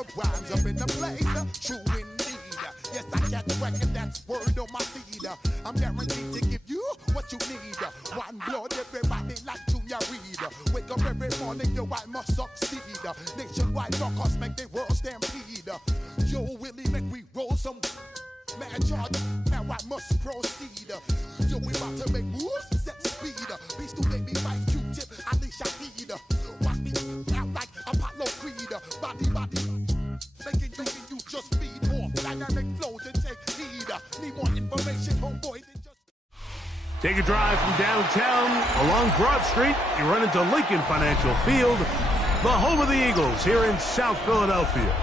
the rhymes up in the place, true indeed. Yes, I got the record, that's word on my feed. I'm guaranteed to give you what you need. One blood, everybody like Junior Reed. Wake up every morning, yo, I must succeed. Nationwide knockouts make the world stampede. Yo, Willie, make we roll some mad charge. Now I must proceed. Yo, we about to make moves, set speed. Beast to baby, fight Q-tip, Alicia Heed. Watch me out like Apollo Creed. Body, making you just feed off dynamic flows and take heed. Need more information, homeboy, than just... Take a drive from downtown along Broad Street. You run into Lincoln Financial Field, the home of the Eagles here in South Philadelphia.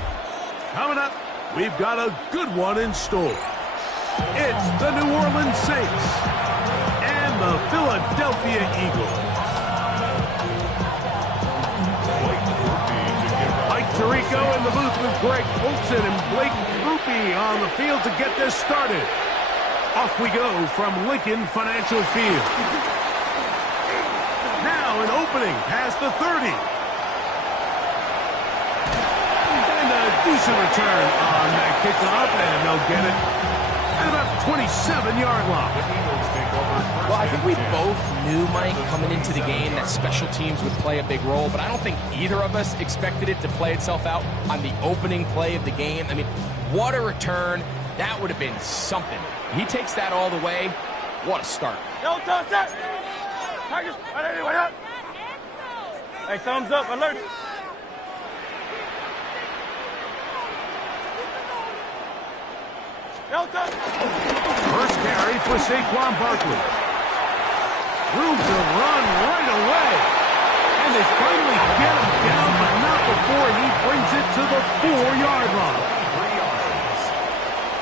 Coming up, we've got a good one in store. It's the New Orleans Saints and the Philadelphia Eagles. Mike Tirico in the booth with Greg Olson and Blake Rupe on the field to get this started. Off we go from Lincoln Financial Field. Now an opening past the 30. And a decent return on that kickoff, and they'll get it at about the 27-yard line. Well, I think we both knew, Mike, coming into the game that special teams would play a big role, but I don't think either of us expected it to play itself out on the opening play of the game. I mean, what a return. That would have been something. He takes that all the way. What a start. Yo, touch that. Hey, thumbs up, alert. Yo, touch. First carry for Saquon Barkley. Room to run right away. And they finally get him down, but not before he brings it to the 4-yard line. 3 yards.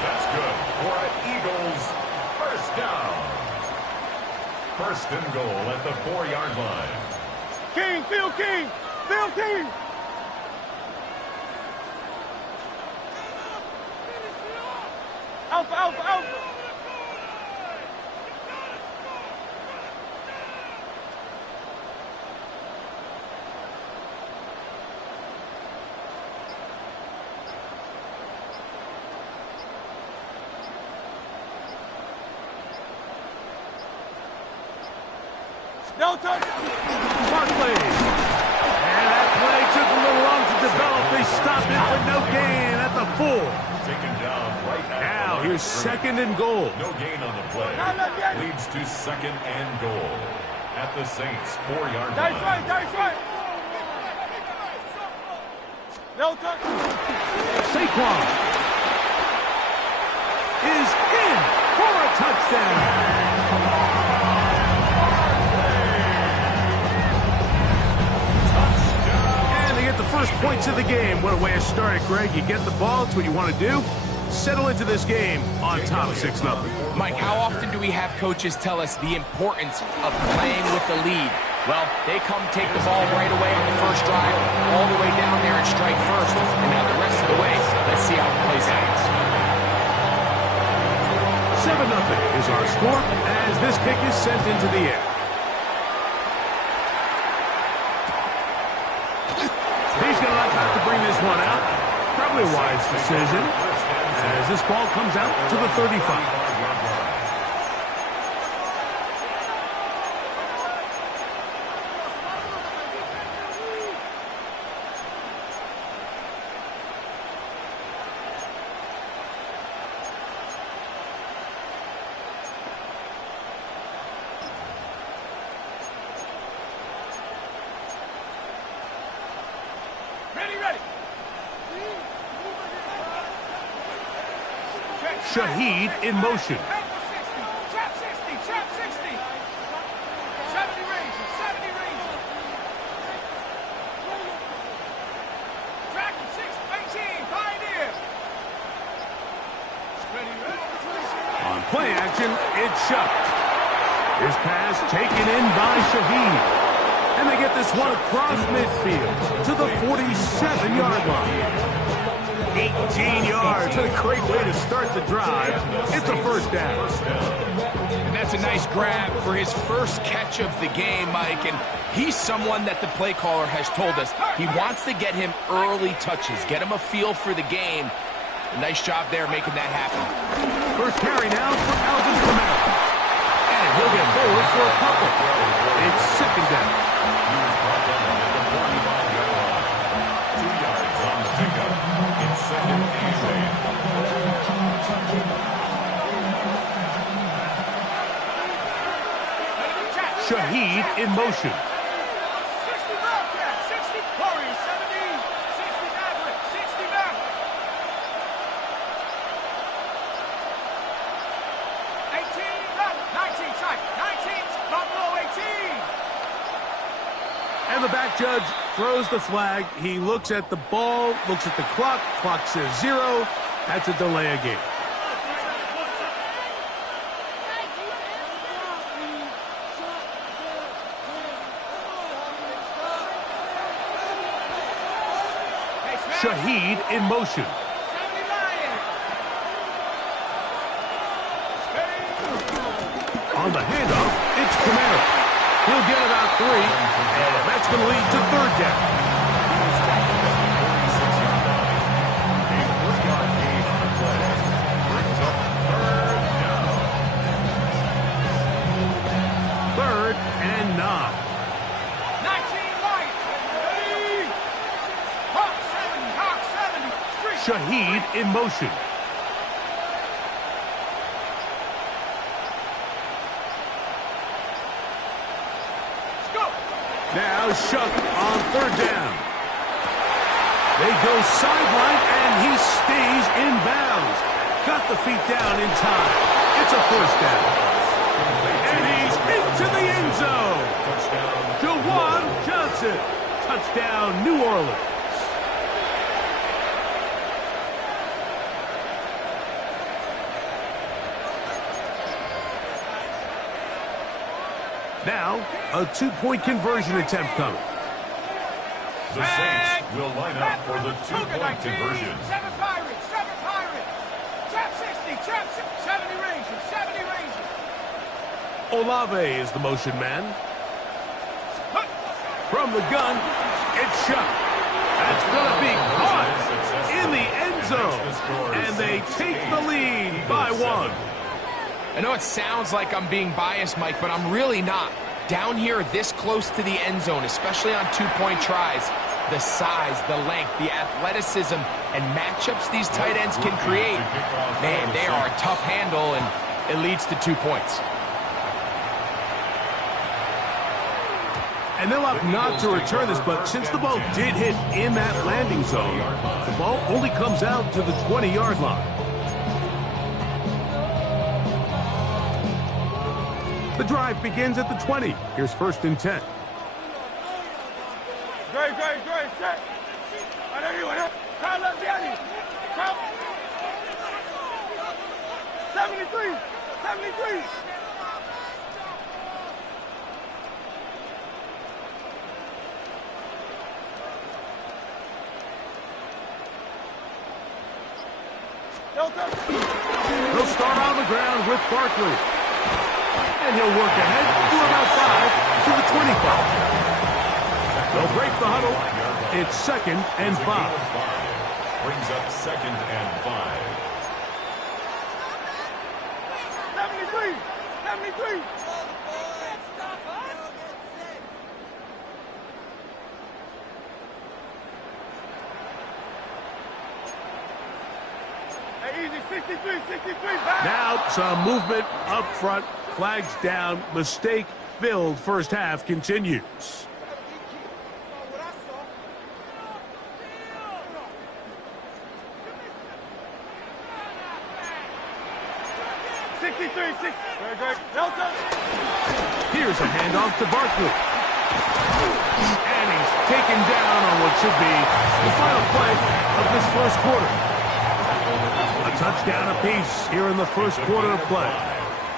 That's good for an Eagles first down. First and goal at the 4-yard line. King, Phil King, Phil King. Alpha, alpha, alpha. No touch. Barkley. And that play took a little long to develop. They stopped it for no gain at the 4. Taken down right at Now here's second and goal. No gain on the play. Leads to second and goal at the Saints 4-yard line. That's right, that's right. No touch. Saquon is in for a touchdown. First points of the game. What a way to start it, Greg. You get the ball. It's what you want to do. Settle into this game on top 6-0. Mike, how often do we have coaches tell us the importance of playing with the lead? Well, they come take the ball right away on the first drive, all the way down there and strike first. And now the rest of the way, let's see how it plays out. 7-0 is our score as this kick is sent into the air. He's going to have to bring this one out. Probably a wise decision as this ball comes out to the 35. Shaheed in motion. Trap 60, trap 60. 70 range, 70 range. Track 6, 18, Pioneer. On play action, it's Shuck. His pass taken in by Shaheed. And they get this one across midfield to the 47-yard line. 18 yards. A great way to start the drive. It's a first down. And that's a nice grab for his first catch of the game, Mike. And he's someone that the play caller has told us he wants to get him early touches, get him a feel for the game. A nice job there making that happen. First carry now for Alvin Kamara. And he'll get forward for a couple. It's second down. He was brought down at the 45-yard line. 2 yards on the pickup. It's second and 8. Shaheed in motion. 60 Bobcat, 60 Warriors, 70, 60 Maverick, 60 Maverick. 18, run, 19 tight, 19's Buffalo 18. And the back judge throws the flag. He looks at the ball, looks at the clock. Clock says 0. That's a delay of game. Shaheed in motion. 70 Lion. On the handoff, it's Kamara. He'll get about 3, and that's going to lead to third down. He was tackled at the 46-yard line. A 3-yard gain on the play. Brings up third down. 3rd and 9. 19 Lion. Hawk 70, Street. Shaheed in motion. Now Shuck on third down. They go sideline, and he stays in bounds. Got the feet down in time. It's a first down. And he's into the end zone. Jawan Johnson. Touchdown, New Orleans. Now, a 2-point conversion attempt coming. The Saints will line up for the 2-point conversion. 7 Pirates, 7 Pirates. Trap 60, trap 70 Rangers, 70 Rangers. Olave is the motion man. From the gun, it's Shuck. That's going to be caught in the end zone. And they take the lead by 1. I know it sounds like I'm being biased, Mike, but I'm really not. Down here this close to the end zone, especially on 2-point tries, the size, the length, the athleticism, and matchups these tight ends can create, man, they are a tough handle, and it leads to 2 points. And they'll opt not to return this, but since the ball did hit in that landing zone, the ball only comes out to the 20-yard line. The drive begins at the 20. Here's 1st and 10. Great, set. I know you want to. Kyle up, Danny. 73. They'll start on the ground with Barkley. And he'll work ahead to about 5 to the 25. They'll break the huddle. It's 2nd and 5. Brings up 2nd and 5. 73. Hey, easy, 63, back. Now some movement up front. Flags down. Mistake-filled first half continues. 63, 6. Very good. Delta. Here's a handoff to Barkley. And he's taken down on what should be the final play of this first quarter. A touchdown apiece here in the first quarter of play.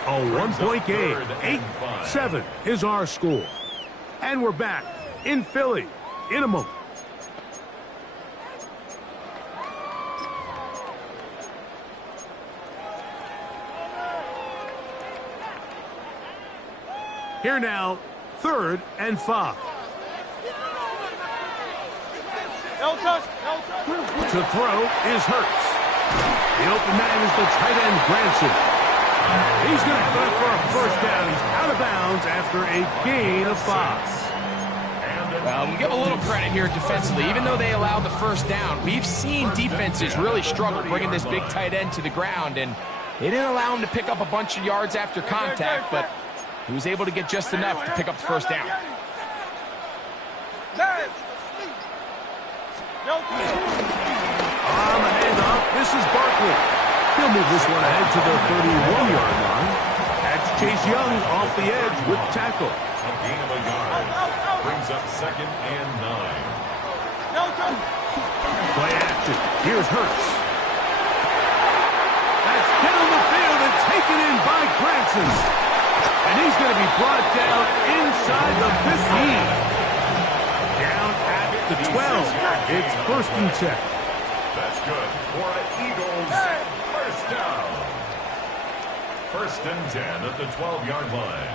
A 1-point game. 8-7 is our score. And we're back in Philly in a moment. Here now, 3rd and 5. No touch. To throw is Hurts. The open man is the tight end, Granson. He's going to throw for a first down. He's out of bounds after a gain of 5. Well, we give a little credit here defensively. Even though they allowed the first down, we've seen defenses really struggle bringing this big tight end to the ground, and they didn't allow him to pick up a bunch of yards after contact, but he was able to get just enough to pick up the first down. On the handoff, this is Barkley. He'll move this one ahead to the 31-yard line. That's Chase Young off the edge with tackle. A gain of a yard. Brings up 2nd and 9. Play action. Here's Hurts. That's down the field and taken in by Granson. And he's going to be brought down inside the 15. Down at the 12. It's 1st and 10. That's good for an Eagles first down. 1st and 10 at the 12-yard line.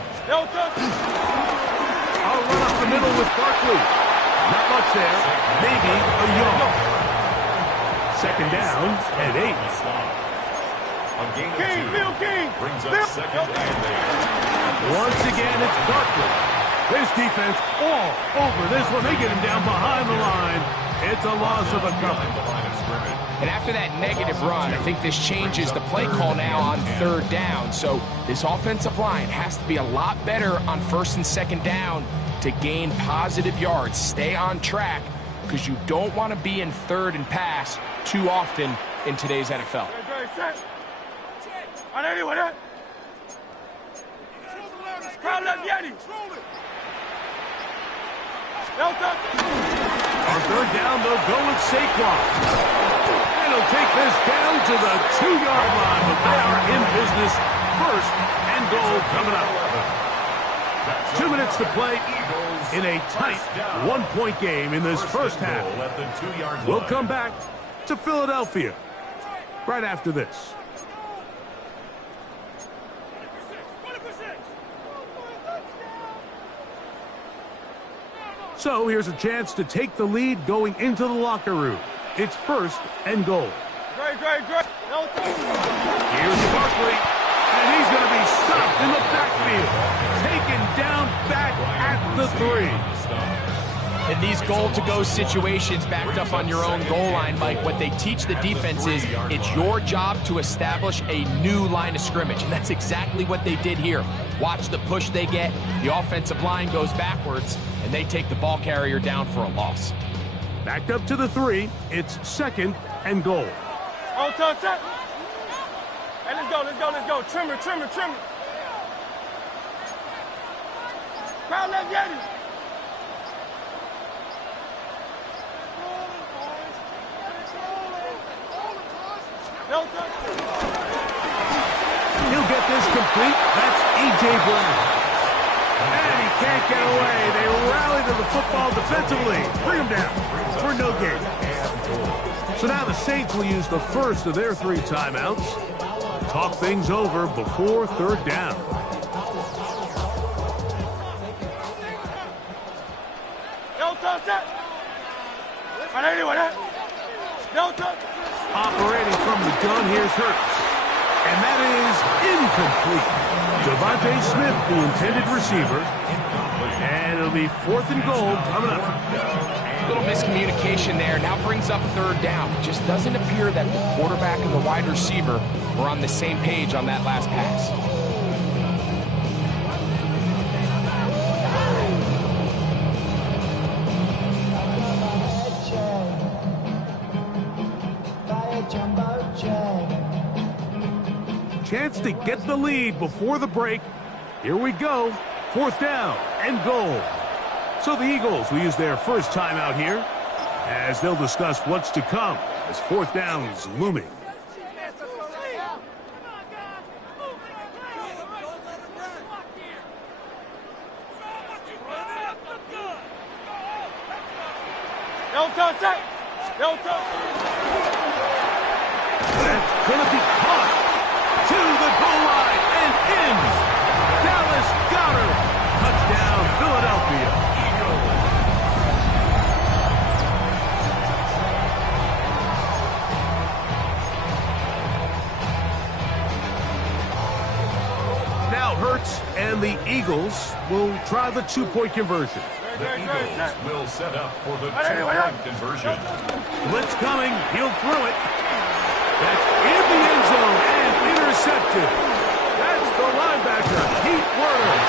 I'll run up the middle with Barkley. Not much there. Maybe a yard. 2nd down and 8. A gain of 2. Brings up 2nd and 8. Once again, it's Barkley. This defense all over this one. They get him down behind the line. It's a loss of a couple. And after that negative run, I think this changes the play call now on 3rd down. So this offensive line has to be a lot better on 1st and 2nd down to gain positive yards. Stay on track because you don't want to be in 3rd and pass too often in today's NFL. On 3rd down, they'll go with Saquon. And he'll take this down to the 2-yard line, but they are in business. 1st and goal coming up. 2 minutes to play in a tight 1-point game in this first half. We'll come back to Philadelphia right after this. So here's a chance to take the lead going into the locker room. It's 1st and goal. Great. Here's Barkley, and he's going to be stopped in the backfield. Taken down back at the 3. In these goal-to-go situations backed up on your own goal line, Mike, what they teach the defense is it's your job to establish a new line of scrimmage, and that's exactly what they did here. Watch the push they get. The offensive line goes backwards, and they take the ball carrier down for a loss. Backed up to the 3. It's 2nd and goal. On touch. Hey, let's go. Trimmer. Crowd left Yeti. He'll get this complete. That's A.J. Brown. And he can't get away. They rally to the football defensively. Bring him down for no gain. So now the Saints will use the first of their 3 timeouts. Talk things over before 3rd down. Operating from the gun, here's Hurts. And that is incomplete. Devontae Smith, the intended receiver. And it'll be 4th and goal coming up. A little miscommunication there. Now brings up 3rd down. It just doesn't appear that the quarterback and the wide receiver were on the same page on that last pass. Chance to get the lead before the break. Here we go. 4th down and goal. So the Eagles will use their first timeout here as they'll discuss what's to come as 4th down is looming. That's going to be caught to the goal line and in. Dallas Goedert the Eagles will try the two-point conversion. The Eagles will set up for the two-point conversion. Blitz coming. He'll throw it. That's in the end zone and intercepted. That's the linebacker, Pete Werner.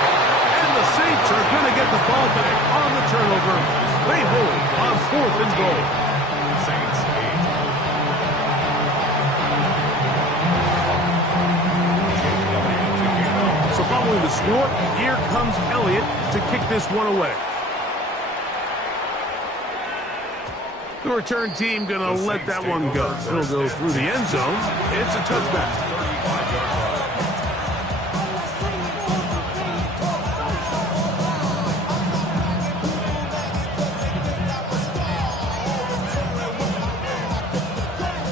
And the Saints are going to get the ball back on the turnover. They hold on 4th and goal. Saints 8. So following the score, here comes Elliott to kick this one away. The return team going to let that one go. It'll go through the end zone. It's a touchback. 35-yard line.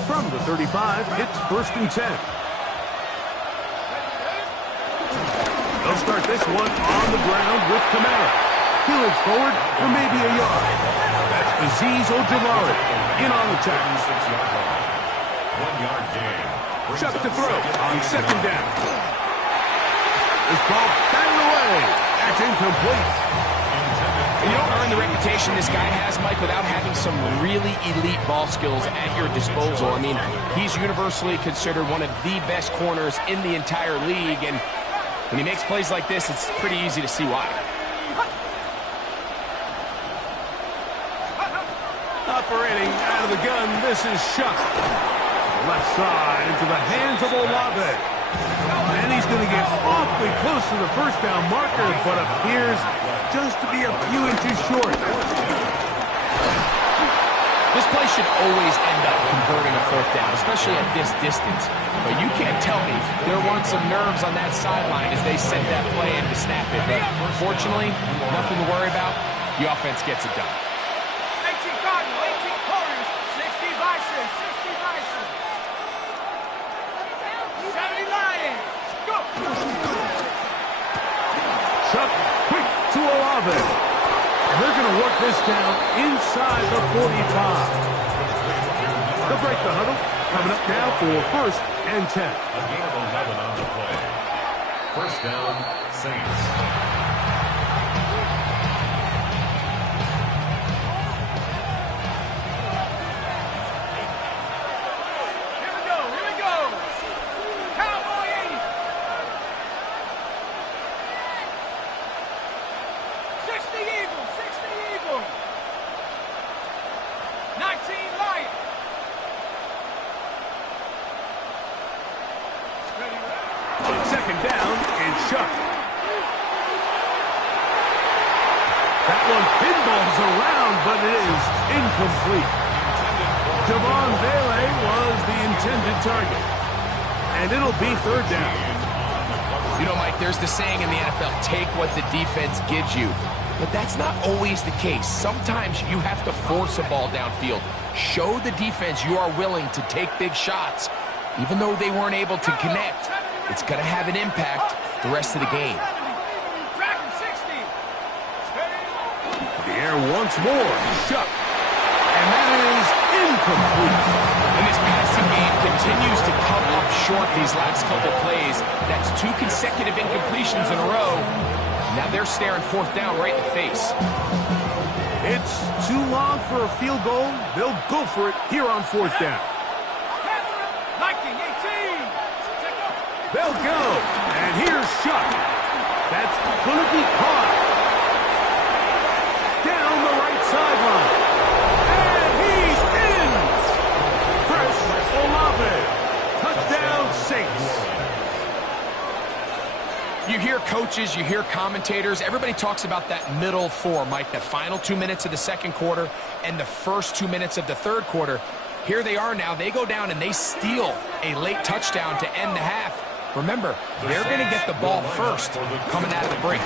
From the 35, it's 1st and 10. They'll start this one on the ground with Kamara. He looks forward for maybe a yard. That's Azeez Ojulari in on the tackle. 6-yard line. 1-yard gain. Chuck to throw on 2nd down. This ball batted away. That's incomplete. You don't earn the reputation this guy has, Mike, without having some really elite ball skills at your disposal. I mean, he's universally considered one of the best corners in the entire league, and when he makes plays like this, it's pretty easy to see why. Operating out of the gun, this is Shuck. Left side into the hands of Olave. And he's going to get awfully close to the 1st down marker, but appears just to be a few inches short. This play should always end up converting a 4th down, especially at this distance. But you can't tell me there weren't some nerves on that sideline as they sent that play in to snap it. But fortunately, nothing to worry about. The offense gets it done. 18 Cardinals, 18 Warriors, 60 Bison, 60 Bison. 70 Lions. Go! Chuck quick to Olave. And they're going to work this down inside the 45. They'll break the huddle. Coming up now for 1st and 10. A gain of 11 on the play. 1st down, Saints. Here we go. Cowboy 80. 60 Eagles, 60 Eagles. 19 Lions. 2nd down and Shuck. That one pinballs around, but it is incomplete. Javon Vele was the intended target. And it'll be 3rd down. You know, Mike, there's the saying in the NFL, take what the defense gives you. But that's not always the case. Sometimes you have to force a ball downfield. Show the defense you are willing to take big shots. Even though they weren't able to connect, it's going to have an impact the rest of the game. Dragon 60. The air once more. Shuck. And that is incomplete. And this passing game continues to come up short these last couple plays. That's 2 consecutive incompletions in a row. Now they're staring 4th down right in the face. It's too long for a field goal. They'll go for it here on 4th down. Viking 18. They'll go. And here's Shuck. That's going to be caught. Down the right sideline. And he's in. Chris Olave. Touchdown Saints. You hear coaches, you hear commentators, everybody talks about that middle 4, Mike, the final 2 minutes of the 2nd quarter and the first 2 minutes of the 3rd quarter. Here they are now. They go down and they steal a late touchdown to end the half. Remember, they're going to get the ball first coming out of the break.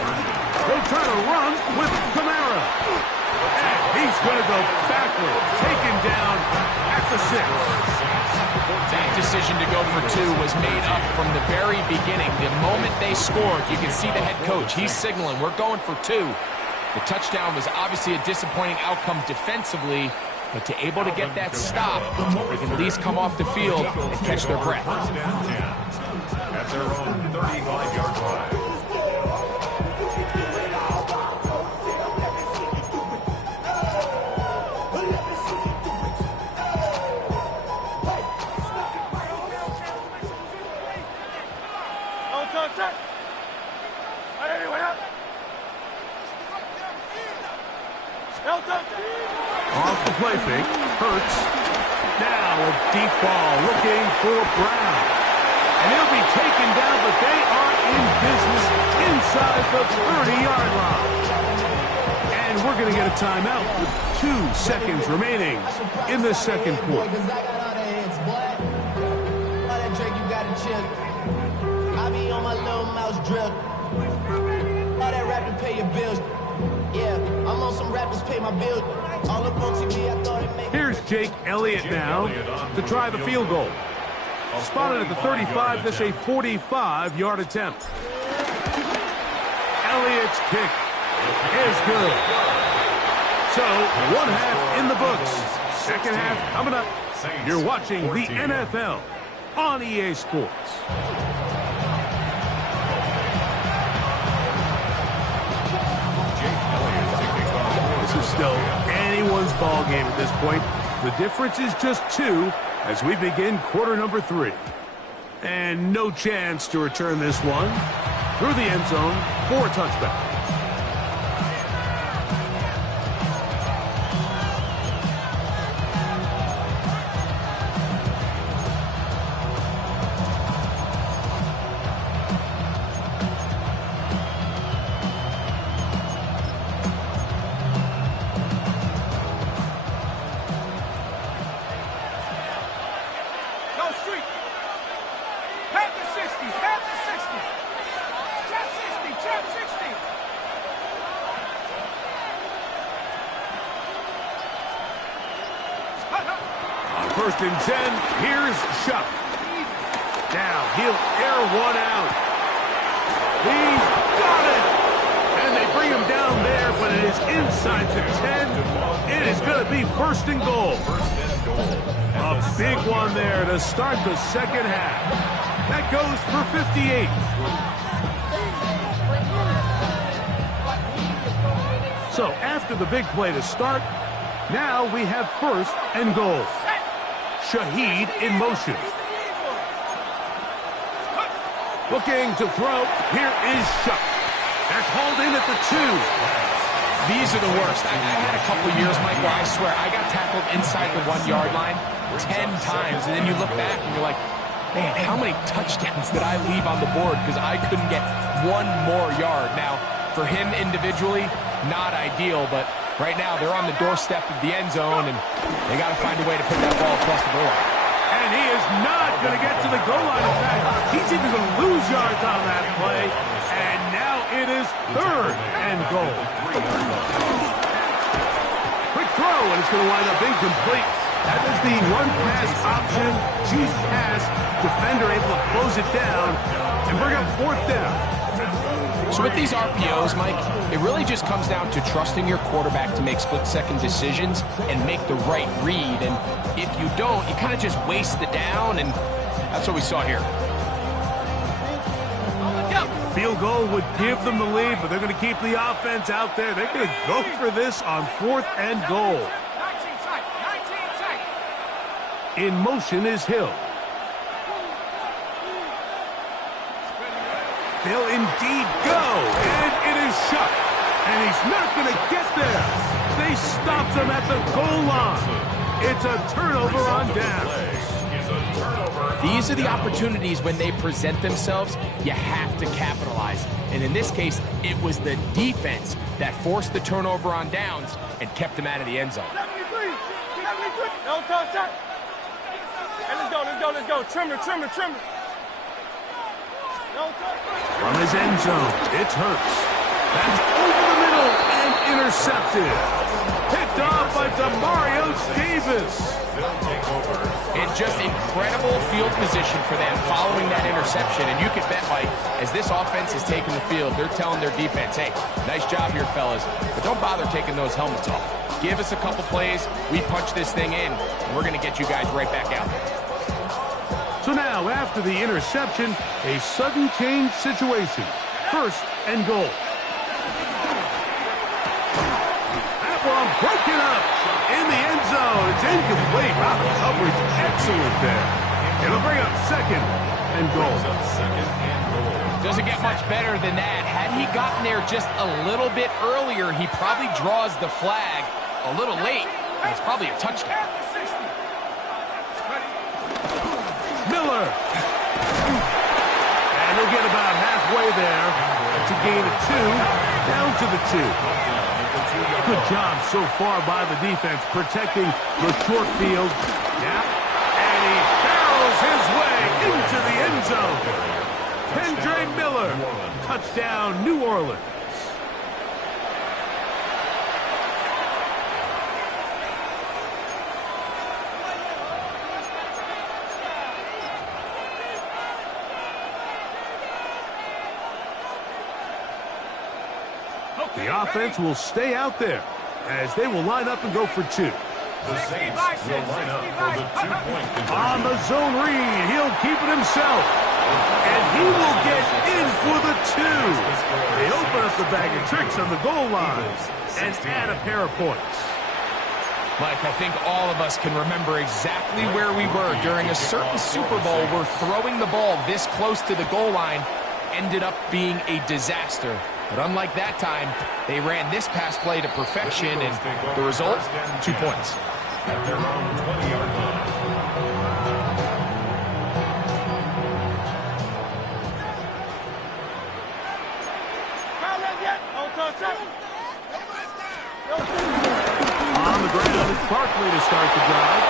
They'll try to run with Kamara. And he's going to go backward, taken down at the 6. That decision to go for 2 was made up from the very beginning. The moment they scored, you can see the head coach. He's signaling, we're going for 2. The touchdown was obviously a disappointing outcome defensively, but to able to get that stop, they can at least come off the field and catch their breath. At their own 35-yard line. Now a deep ball looking for Brown. And he'll be taken down, but they are in business inside the 30-yard line. And we're going to get a timeout with 2 seconds remaining in the second quarter. I be on my little mouse drip. All that rapping pay your bills. Yeah, I'm on some rappers pay my bills. All up on TV, I thought it made. Here's Jake Elliott now to try the field goal. Spotted at the 35, this a 45-yard attempt. Elliott's kick is good. So, 1 half in the books. Second half coming up. You're watching the NFL on EA Sports. This is still anyone's ball game at this point. The difference is just 2 as we begin quarter number 3. And no chance to return this one through the end zone for a touchback. First and 10, here's Shuck. Now he'll air one out. He's got it! And they bring him down there, but it is inside the 10. It is going to be first and goal. A big one there to start the second half. That goes for 58. So after the big play to start, now we have first and goal. Shaheed in motion. Looking to throw. Here is Shuck. That's hauled in at the 2. These are the worst. I had a couple years, Mike, where I swear I got tackled inside the 1-yard line 10 times. And then you look back and you're like, man, how many touchdowns did I leave on the board because I couldn't get 1 more yard? Now, for him individually, not ideal, but right now they're on the doorstep of the end zone, and they got to find a way to put that ball across the goal line. And he is not going to get to the goal line. In fact, he's even going to lose yards on that play. And now it is third and goal. Quick throw, and it's going to wind up incomplete. That is the one-pass option. Choose pass. Defender able to close it down and bring up fourth down. So with these RPOs, Mike, it really just comes down to trusting your quarterback to make split-second decisions and make the right read. And if you don't, you kind of just waste the down, and that's what we saw here. Field goal would give them the lead, but they're going to keep the offense out there. They're going to go for this on fourth and goal. 19 tight. In motion is Hill. They'll indeed go, and it is Shuck. And he's not going to get there. They stopped him at the goal line. It's a turnover on down. These are the opportunities when they present themselves, you have to capitalize. And in this case, it was the defense that forced the turnover on downs and kept them out of the end zone. 73. No touch that. Hey, let's go. Trimmer. From his end zone, it's Hurts. That's over the middle and intercepted. Picked off by Demario Davis. It's just incredible field position for them following that interception. And you can bet, Mike, as this offense is taking the field, they're telling their defense, hey, nice job here, fellas, but don't bother taking those helmets off. Give us a couple plays, we punch this thing in, and we're going to get you guys right back out there. So now, after the interception, a sudden change situation. First and goal. That one broken up in the end zone. It's incomplete. Wow, the coverage excellent there. It'll bring up second and goal. Doesn't get much better than that. Had he gotten there just a little bit earlier, he probably draws the flag a little late, and it's probably a touchdown. halfway there. That's a gain of 2, down to the 2. Good job so far by the defense protecting the short field. Yeah, and he barrels his way into the end zone. Kendre Miller, touchdown, New Orleans. The offense will stay out there as they will line up and go for 2. The Saints will line up for the 2-point conversion. On the zone read, he'll keep it himself. And he will get in for the 2. They open up the bag of tricks on the goal line and add a pair of points. Mike, I think all of us can remember exactly where we were during a certain Super Bowl where throwing the ball this close to the goal line ended up being a disaster. But unlike that time, they ran this pass play to perfection, and the result, 2 points. At their own 20-yard line. On the ground, it's Barkley to start the drive.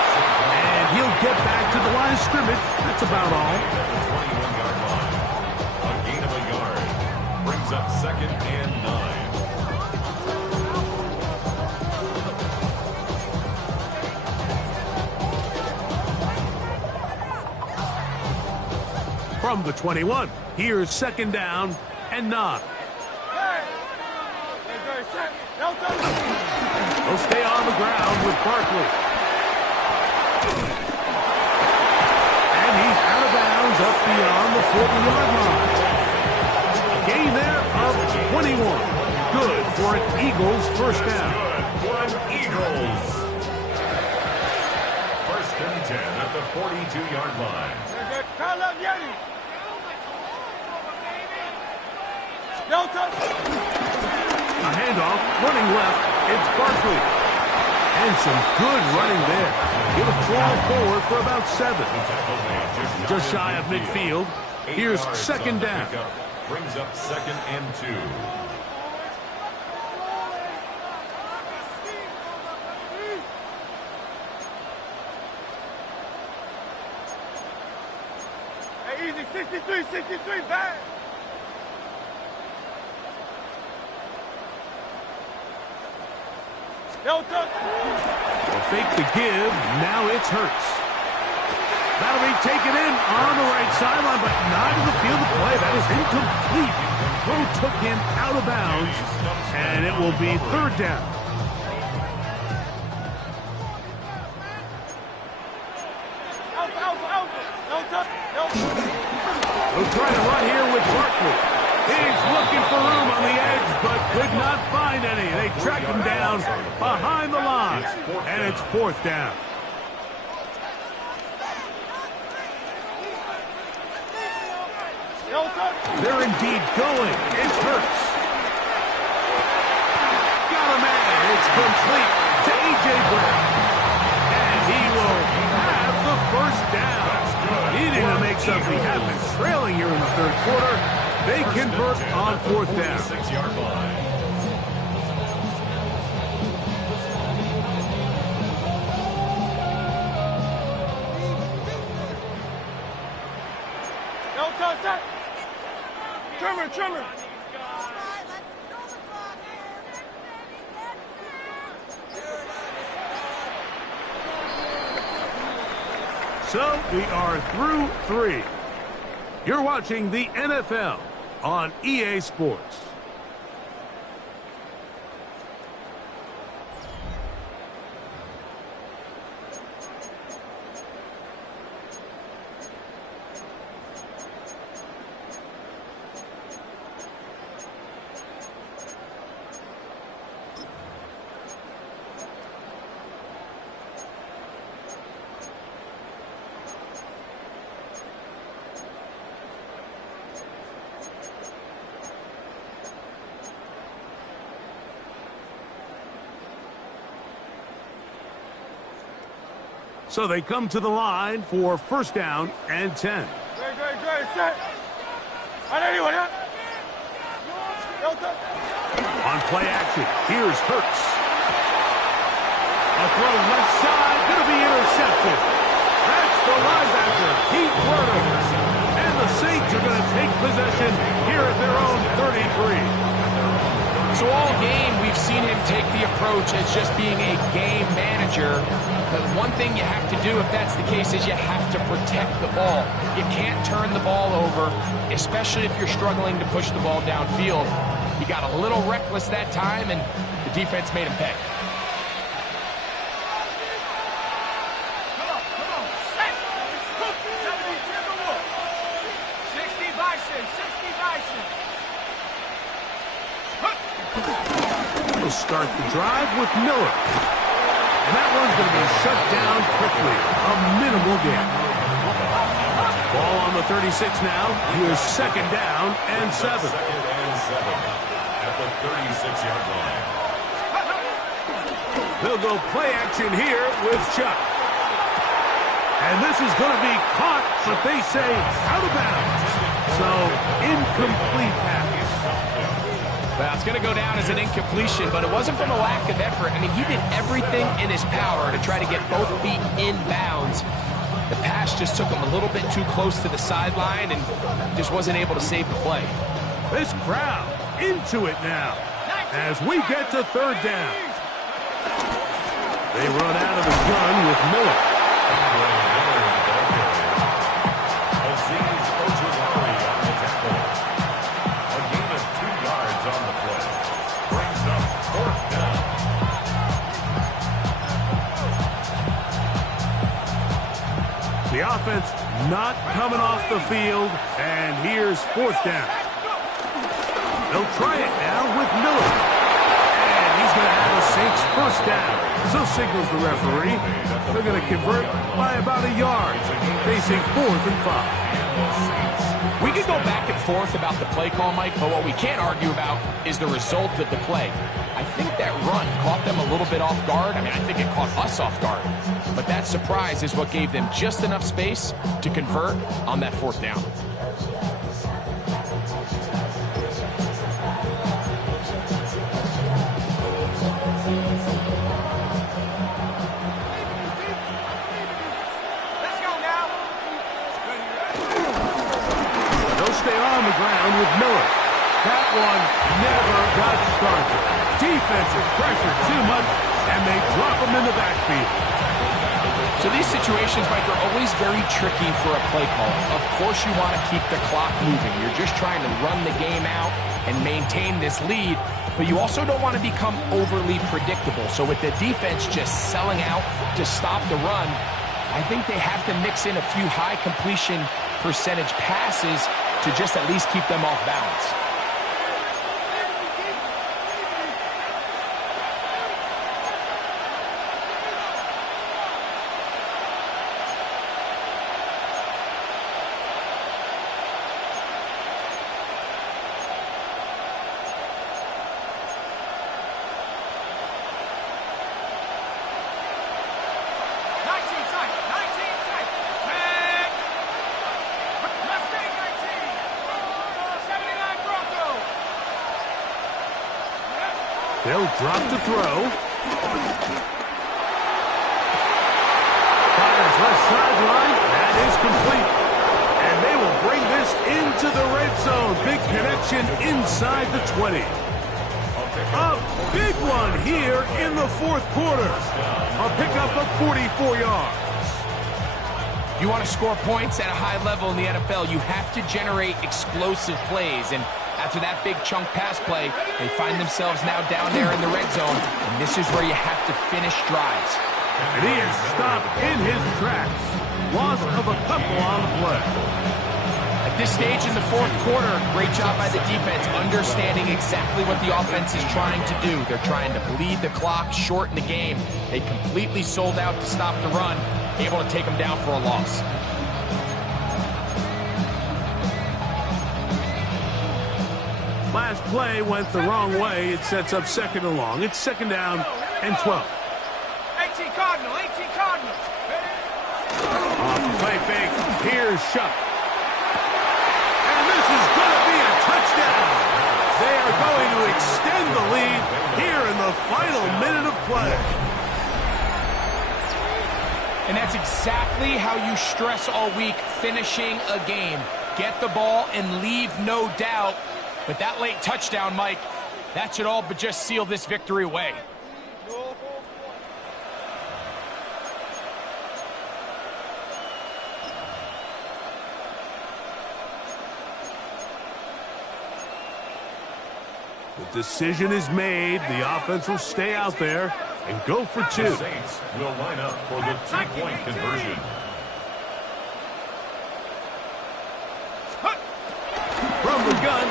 And he'll get back to the line of scrimmage. That's about all. The 21-yard line. A gain of a yard. Brings up 2nd and 9. From the 21, here's 2nd down and 9. He'll stay on the ground with Barkley. And he's out of bounds up beyond the 40-yard line. A gain there of 21. Good for an Eagles first down. Good for an Eagles. 1st and 10 at the 42-yard line. A handoff, running left, it's Barkley. And some good running there. He'll fall forward for about 7. Just shy of midfield. Here's 2nd down. Brings up 2nd and 2. Hey, easy, 63, back. They'll fake the give. Now it's Hurts. That'll be taken in on the right sideline, but not in the field of play. That is incomplete. Throw took him out of bounds, and it will be 3rd down. We'll try to run here with Barkley. He's looking for room on the edge, but could not find any. They track him down behind the line, and it's 4th down. They're indeed going. It's Hurts. Got a man. It's complete to A.J. Brown. And he will have the 1st down. Needing to make something happen. Trailing here in the 3rd quarter. They convert on 4th down. 6-yard line. Trimmer. So we are through 3. You're watching the NFL on EA Sports. So they come to the line for 1st down and 10. Great, set. I know you want that. On play action, here's Hurts. A throw left side, going to be intercepted. That's the linebacker, Keith Werner. And the Saints are going to take possession here at their own 33. So all game, we've seen him take the approach as just being a game manager. But one thing you have to do if that's the case is you have to protect the ball. You can't turn the ball over, especially if you're struggling to push the ball downfield. He got a little reckless that time, and the defense made him pay. He'll start the drive with Miller. And that one's going to be shut down quickly. A minimal gain. Ball on the 36 now. Here's second down and 7. Second and 7 at the 36-yard line. They'll go play action here with Chuck. And this is going to be caught, but they say out of bounds. So, incomplete pass. Well, it's going to go down as an incompletion, but it wasn't from a lack of effort. I mean, he did everything in his power to try to get both feet in bounds. The pass just took him a little bit too close to the sideline and just wasn't able to save the play. This crowd into it now as we get to third down. They run out of the gun with Miller. The offense not coming off the field, and here's fourth down. They'll try it now with Miller. And he's going to have a Saints first down. So signals the referee. They're going to convert by about a yard, facing 4th and 5. We could go back and forth about the play call, Mike, but what we can't argue about is the result of the play. I think that run caught them a little bit off guard. I mean, I think it caught us off guard. But that surprise is what gave them just enough space to convert on that fourth down. Let's go now. They'll stay on the ground with Miller. That one never got started. Defensive pressure too much, and they drop him in the backfield. So these situations, Mike, are always very tricky for a play caller. Of course you want to keep the clock moving. You're just trying to run the game out and maintain this lead, but you also don't want to become overly predictable. So with the defense just selling out to stop the run, I think they have to mix in a few high completion percentage passes to just at least keep them off balance. They'll drop to throw. Fires left sideline. That is complete. And they will bring this into the red zone. Big connection inside the 20. A big one here in the fourth quarter. A pickup of 44 yards. If you want to score points at a high level in the NFL, you have to generate explosive plays. And after that big chunk pass play, they find themselves now down there in the red zone, and this is where you have to finish drives. And he is stopped in his tracks. Loss of a couple on the play. At this stage in the fourth quarter, great job by the defense, understanding exactly what the offense is trying to do. They're trying to bleed the clock, shorten the game. They completely sold out to stop the run, able to take them down for a loss. Last play went the wrong way. It sets up second and long. It's second down and 12. 18 Cardinal, 18 Cardinal. Off the play fake. Here's Shuck. And this is going to be a touchdown. They are going extend the lead here in the final minute of play. And that's exactly how you stress all week, finishing a game. Get the ball and leave no doubt. But that late touchdown, Mike, that should all but just seal this victory away. The decision is made. The offense will stay out there and go for two. The Saints will line up for the two-point conversion. From the gun,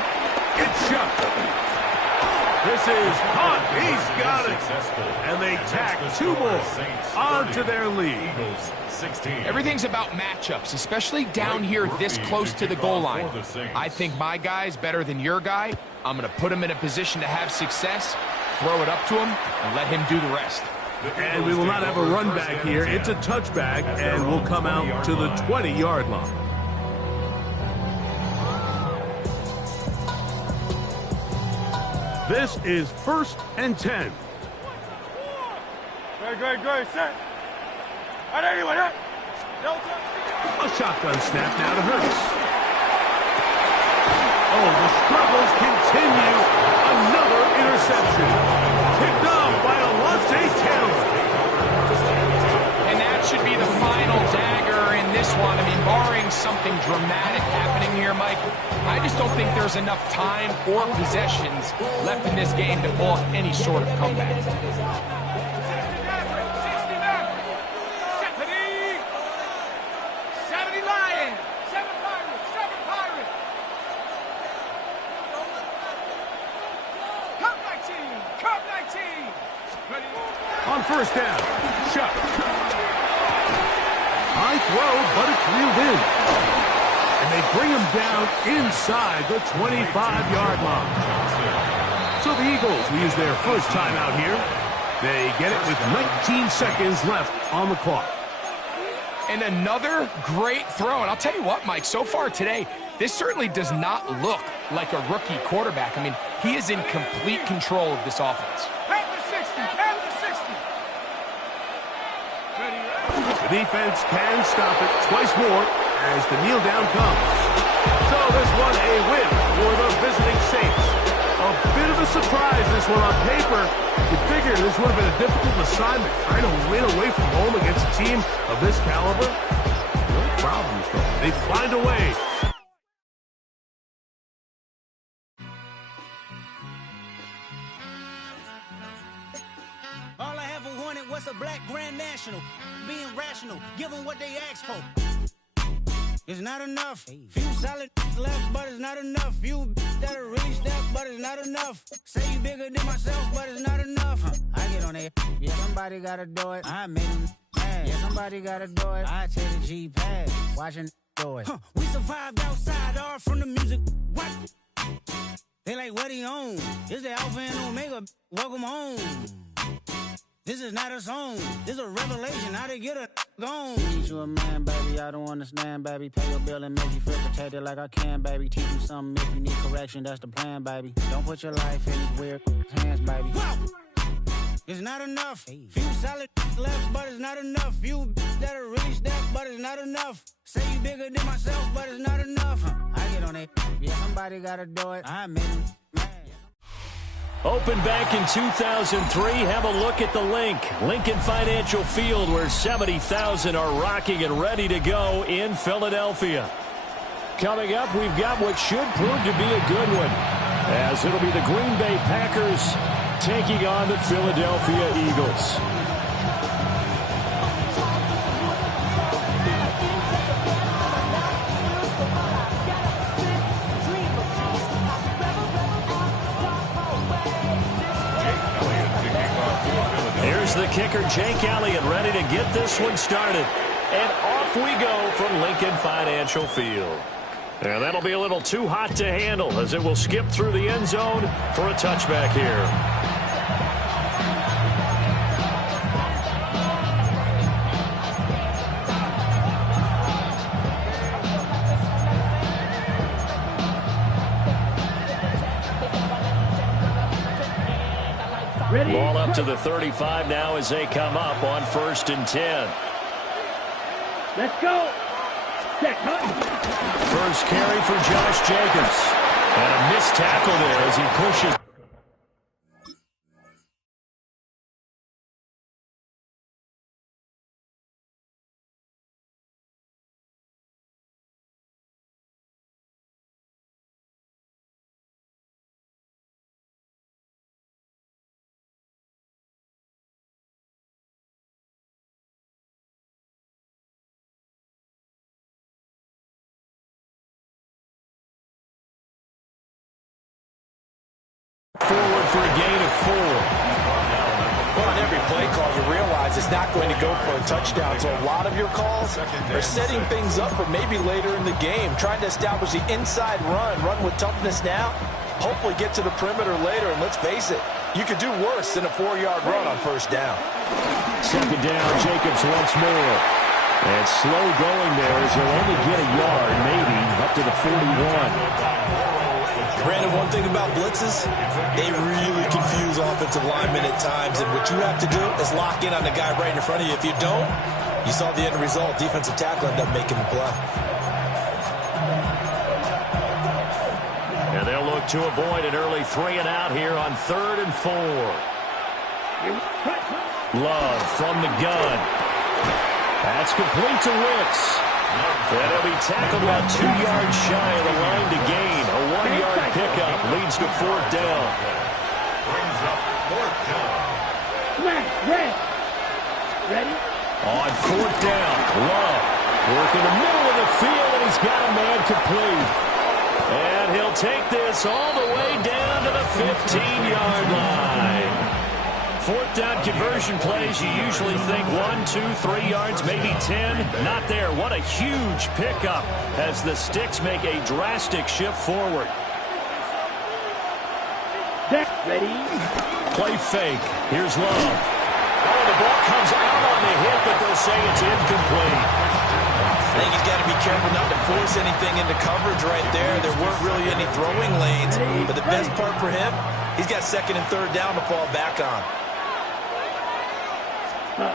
it's shot. This is caught. He's got it. And they tack two more onto their lead. Eagles 16. Everything's about matchups, especially down here this close to the goal line. I think my guy's better than your guy. I'm going to put him in a position to have success, throw it up to him, and let him do the rest. And we will not have a run back here. It's a touchback, and we'll come out to the 20-yard line. This is 1st and 10. Great, set. Anyway, A shotgun snap now to Hurts. Oh, the struggles continue. Another interception. Picked off by Alontae Taylor. And that should be the final dagger in this one. I mean, barring something dramatic happening here, Mike, I just don't think there's enough time or possessions left in this game to pull off any sort of comeback. 70 Lions, 7 Pirates, 7 Pirates. Cup 19. Ready? On 1st down, Shuck. High throw, but it's reeled in. And they bring him down inside the 25-yard line. So the Eagles will use their first timeout here. They get it with 19 seconds left on the clock. And another great throw. And I'll tell you what, Mike, so far today, this certainly does not look like a rookie quarterback. I mean, he is in complete control of this offense. Have the 60. The defense can stop it twice more as the kneel down comes. So this one a win for the visiting Saints. A bit of a surprise, this one on paper. You figure this would have been a difficult assignment, trying to win away from home against a team of this caliber. No problems, though. They find a way. All I ever wanted was a black grand national. Being rational, give them what they ask for. It's not enough. Few solid left, but it's not enough. Few that'll really step, but it's not enough. Say you bigger than myself, but it's not enough. I get on it. Yeah, somebody gotta do it. I made them mad. Yeah, somebody gotta do it. I take the G-pad, watching do it. We survived outside, all from the music. What? They like, what he on? This the Alpha and Omega. Welcome home. This is not a song. This is a revelation. How to get a gone. Teach you a man, baby. I don't understand, baby. Pay your bill and make you feel protected like I can, baby. Teach you something if you need correction. That's the plan, baby. Don't put your life in these weird hands, baby. Whoa! It's not enough. Few solid left, but it's not enough. Few that'll really step, but it's not enough. Say you bigger than myself, but it's not enough. I get on it. Yeah, somebody gotta do it. I made him mad. Opened back in 2003. Have a look at the link. Lincoln Financial Field, where 70,000 are rocking and ready to go in Philadelphia. Coming up, we've got what should prove to be a good one, as it'll be the Green Bay Packers taking on the Philadelphia Eagles. Here's the kicker, Jake Elliott, ready to get this one started. And off we go from Lincoln Financial Field. And that'll be a little too hot to handle as it will skip through the end zone for a touchback here. Ball up to the 35 now as they come up on 1st and 10. Let's go. First carry for Josh Jacobs. And a missed tackle there as he pushes. Forward for a gain of 4. Well, on every play call, you realize it's not going to go for a touchdown. So a lot of your calls are setting things up for maybe later in the game, trying to establish the inside run with toughness now, hopefully get to the perimeter later. And let's face it, you could do worse than a 4-yard run on 1st down. 2nd down, Jacobs once more. And slow going there as he'll only get a yard, maybe, up to the 41. Brandon, one thing about blitzes, they really confuse offensive linemen at times, and what you have to do is lock in on the guy right in front of you. If you don't, you saw the end result. Defensive tackle ended up making the play. And they'll look to avoid an early 3 and out here on 3rd and 4. Love from the gun. That's complete to Wicks. And he'll be tackled about 2 yards shy of the line to gain. A 1-yard pickup leads to 4th down. Brings up 4th down. Ready? On 4th down, Love working the middle of the field, and he's got a man complete. And he'll take this all the way down to the 15-yard line. 4th down conversion plays, you usually think 1, 2, 3 yards, maybe 10. Not there. What a huge pickup as the Sticks make a drastic shift forward. Ready? Play fake. Here's Love. Oh, the ball comes out on the hit, but they'll say it's incomplete. I think he's got to be careful not to force anything into coverage right there. There weren't really any throwing lanes, but the best part for him, he's got 2nd and 3rd down to fall back on. And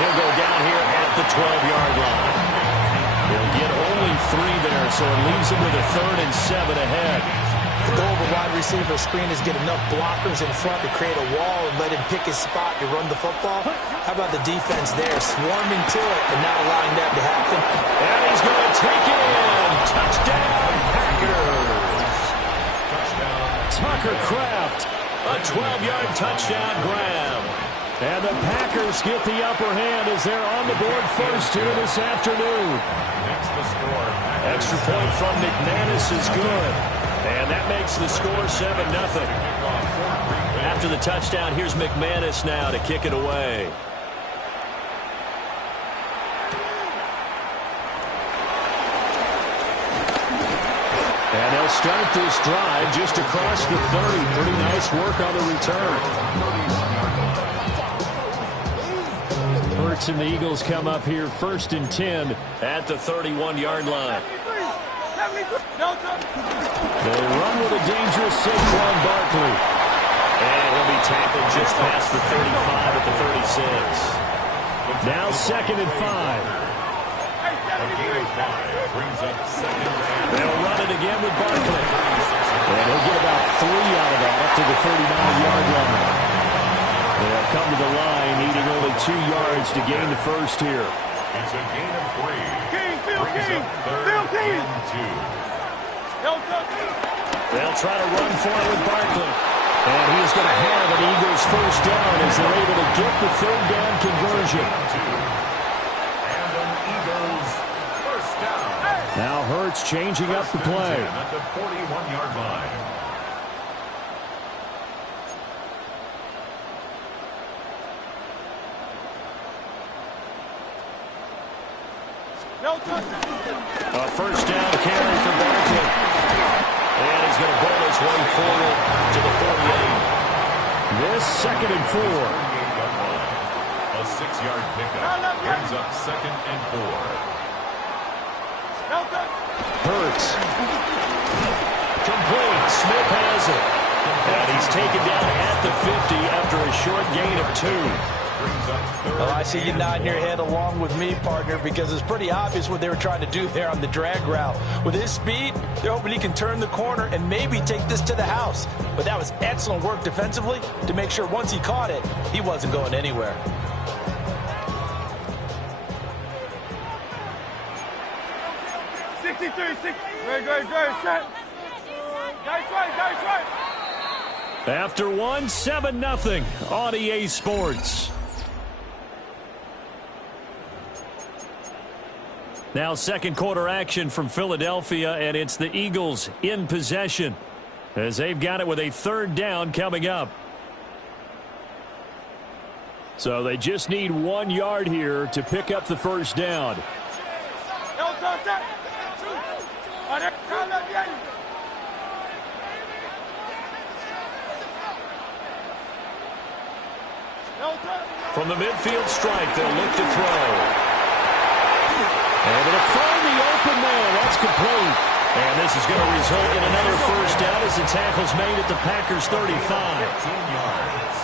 he'll go down here at the 12-yard line. He'll get only 3 there, so it leaves him with a 3rd and 7 ahead. The goal of a wide receiver screen is get enough blockers in front to create a wall and let him pick his spot to run the football. How about the defense there, swarming to it and not allowing that to happen? And he's going to take it in. Touchdown, Packers. Tucker Kraft, a 12-yard touchdown grab. And the Packers get the upper hand as they're on the board first here this afternoon. Extra point from McManus is good. And that makes the score 7-0. After the touchdown, here's McManus now to kick it away. And they'll start this drive just across the 30. Pretty nice work on the return. Hurts and the Eagles come up here 1st and 10 at the 31-yard line. They run with a dangerous Saquon Barkley. And he'll be tackled just past the 35 at the 36. Now 2nd and 5. They'll run it again with Barkley. And he'll get about 3 out of that up to the 39-yard line. They'll come to the line needing only 2 yards to gain the first here. It's a gain of 3. King. They'll try to run for it with Barkley. And he's going to have an Eagles first down as they're able to get the 3rd down conversion. And an Eagles first down. Now Hurts changing up the play. At the 41-yard line. A first down carry for Barkley. And he's going to bowl his way forward to the 48. This 2nd and 4. A 6-yard pickup brings up 2nd and 4. Hurts. Complete. Smith has it. And he's taken down at the 50 after a short gain of 2. Well, I see you nodding your head along with me, partner, because it's pretty obvious what they were trying to do there on the drag route. With his speed, they're hoping he can turn the corner and maybe take this to the house. But that was excellent work defensively to make sure once he caught it, he wasn't going anywhere. Good, set. Guys right. After 1, 7-0 on EA Sports. Now second quarter action from Philadelphia, and it's the Eagles in possession as they've got it with a 3rd down coming up. So they just need 1 yard here to pick up the 1st down. From the midfield strike, they'll look to throw. And it'll find the open man. That's complete. And this is going to result in another 1st down as the tackle's made at the Packers' 35. 15 yards.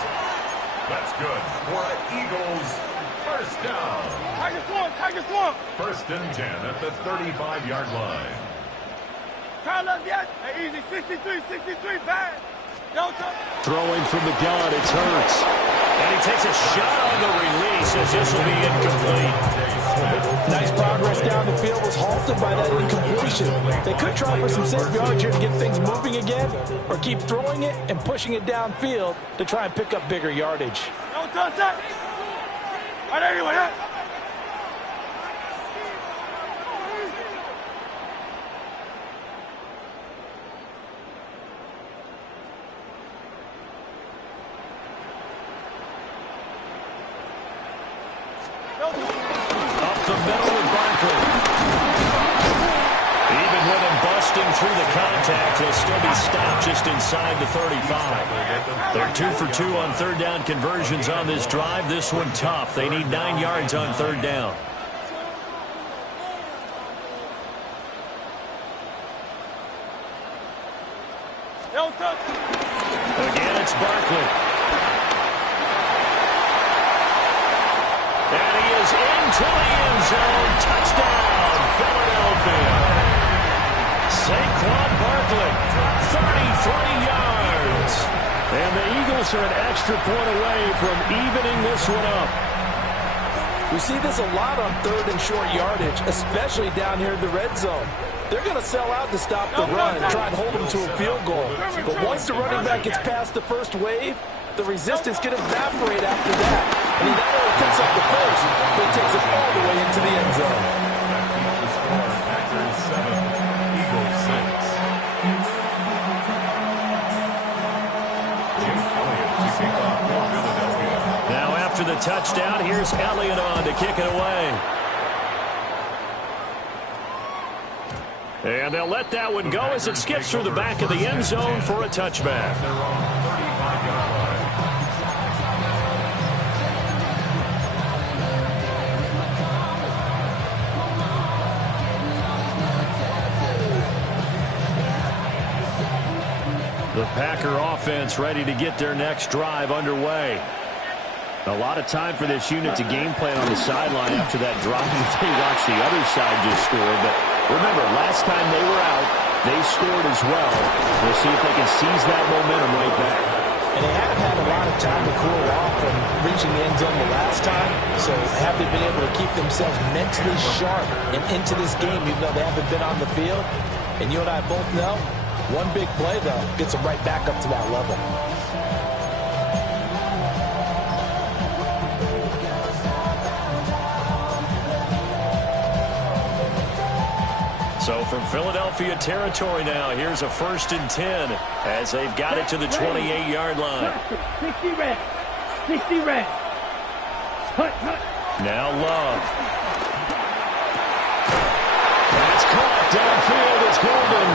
That's good for an Eagles 1st down. Tiger swamp. 1st and 10 at the 35-yard line. Easy, 63, bad. Throwing from the gun, it's Hurts. And he takes a shot on the release as this will be incomplete. Nice progress down the field was halted by that incompletion. They could try for some safe yards here to get things moving again, or keep throwing it and pushing it downfield to try and pick up bigger yardage. Don't touch that. All right, anyway, Up the middle with Barkley. Even with him busting through the contact, he'll still be stopped just inside the 35. They're 2 for 2 on 3rd down conversions on this drive. This one tough. They need 9 yards on 3rd down. Again, it's Barkley. And he is into the end zone. Touchdown, Philadelphia. Saquon Barkley, 33 yards. And the Eagles are an extra point away from evening this one up. We see this a lot on 3rd and short yardage, especially down here in the red zone. They're going to sell out to stop the run and try and hold them to a field goal. But once the running back gets past the first wave, the resistance can evaporate after that. And he not only picks up the first, but takes it all the way into the end zone. Packers 7, Eagles 6. Jim Elliott kicking off for Philadelphia. Now after the touchdown, here's Elliott on to kick it away. And they'll let that one go as it skips through the back of the end zone for a touchback. They're on the 35-yard line. The Packer offense ready to get their next drive underway. A lot of time for this unit to game plan on the sideline after that drive that they watched the other side just score. But remember, last time they were out, they scored as well. We'll see if they can seize that momentum right back. And they have had a lot of time to cool off from reaching the end zone the last time. So have they been able to keep themselves mentally sharp and into this game, even though they haven't been on the field? And you and I both know, one big play, though, gets them right back up to that level. So from Philadelphia territory now, here's a 1st and 10 as they've got it to the 28-yard line. 60 red. 60 red. Now Love. That's caught downfield. It's Golden.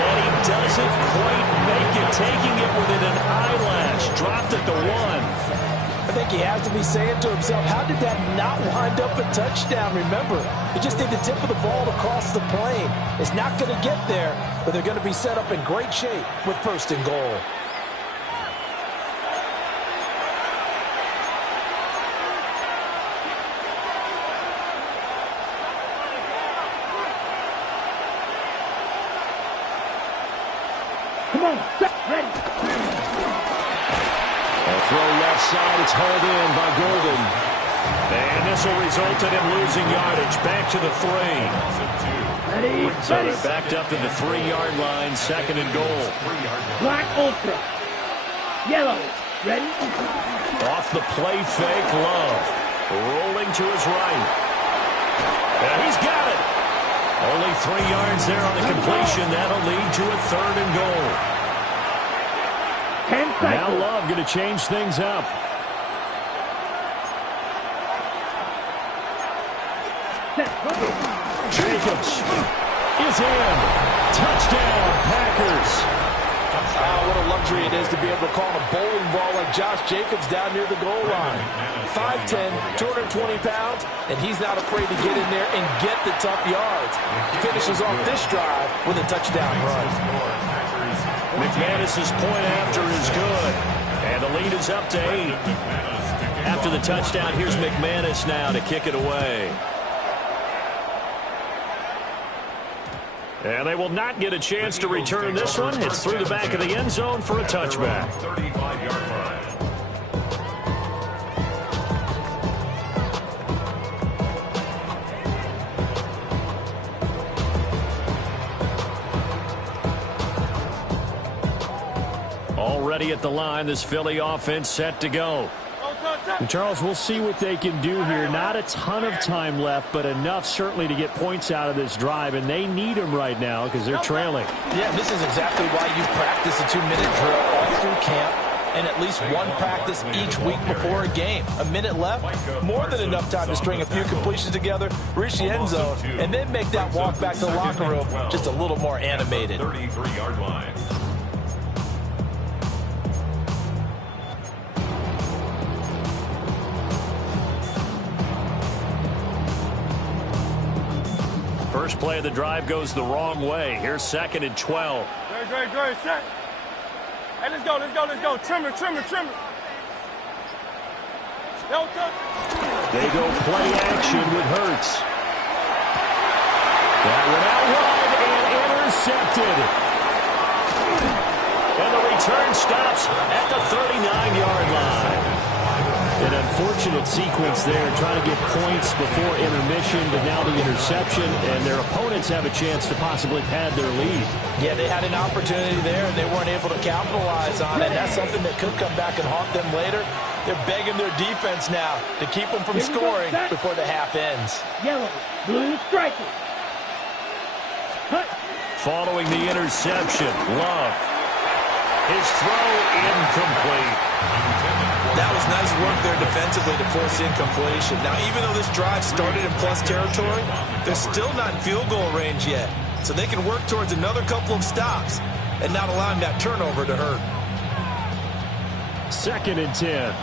And he doesn't quite make it, taking it within an eyelash. Dropped at the 1. I think he has to be saying to himself, how did that not wind up a touchdown? Remember, you just need the tip of the ball to cross the plane. It's not going to get there, but they're going to be set up in great shape with 1st and goal. Come on, ready. Throw left side, it's hauled in by Golden. And this will result in him losing yardage. Back to the 3. Ready, so they're backed up to the 3-yard line, 2nd and goal. Black Ultra. Yellow. Ready? Off the play fake, Love. Rolling to his right. And he's got it. Only 3 yards there on the completion. That'll lead to a 3rd and goal. Now Love going to change things up. Jacobs is in. Touchdown, Packers. What a luxury it is to be able to call a bowling ball like Josh Jacobs down near the goal line. 5'10", 220 pounds, and he's not afraid to get in there and get the tough yards. He finishes off this drive with a touchdown run. McManus's point after is good. And the lead is up to 8. After the touchdown, here's McManus now to kick it away. And they will not get a chance to return this one. It's through the back of the end zone for a touchback. 35-yard line. Already at the line, this Philly offense set to go. And Charles, we'll see what they can do here. Not a ton of time left, but enough certainly to get points out of this drive, and they need them right now because they're trailing. Yeah, this is exactly why you practice a 2-minute drill all through camp and at least one practice each week before a game. A minute left, more than enough time to string a few completions together, reach the end zone, and then make that walk back to the locker room just a little more animated. 33-yard line. First play of the drive goes the wrong way. Here's 2nd and 12. Great, set. Hey, let's go. Trimmer. They go play action with Hurts. That one out wide and intercepted. And the return stops at the 39-yard line. An unfortunate sequence there, trying to get points before intermission, but now the interception, and their opponents have a chance to possibly pad their lead. Yeah, they had an opportunity there, and they weren't able to capitalize on it. That's something that could come back and haunt them later. They're begging their defense now to keep them from scoring before the half ends. Yellow, blue, striker. Following the interception, Love. His throw incomplete. That was nice work there defensively to force incompletion. Now, even though this drive started in plus territory, they're still not in field goal range yet. So they can work towards another couple of stops and not allowing that turnover to hurt. 2nd and 10.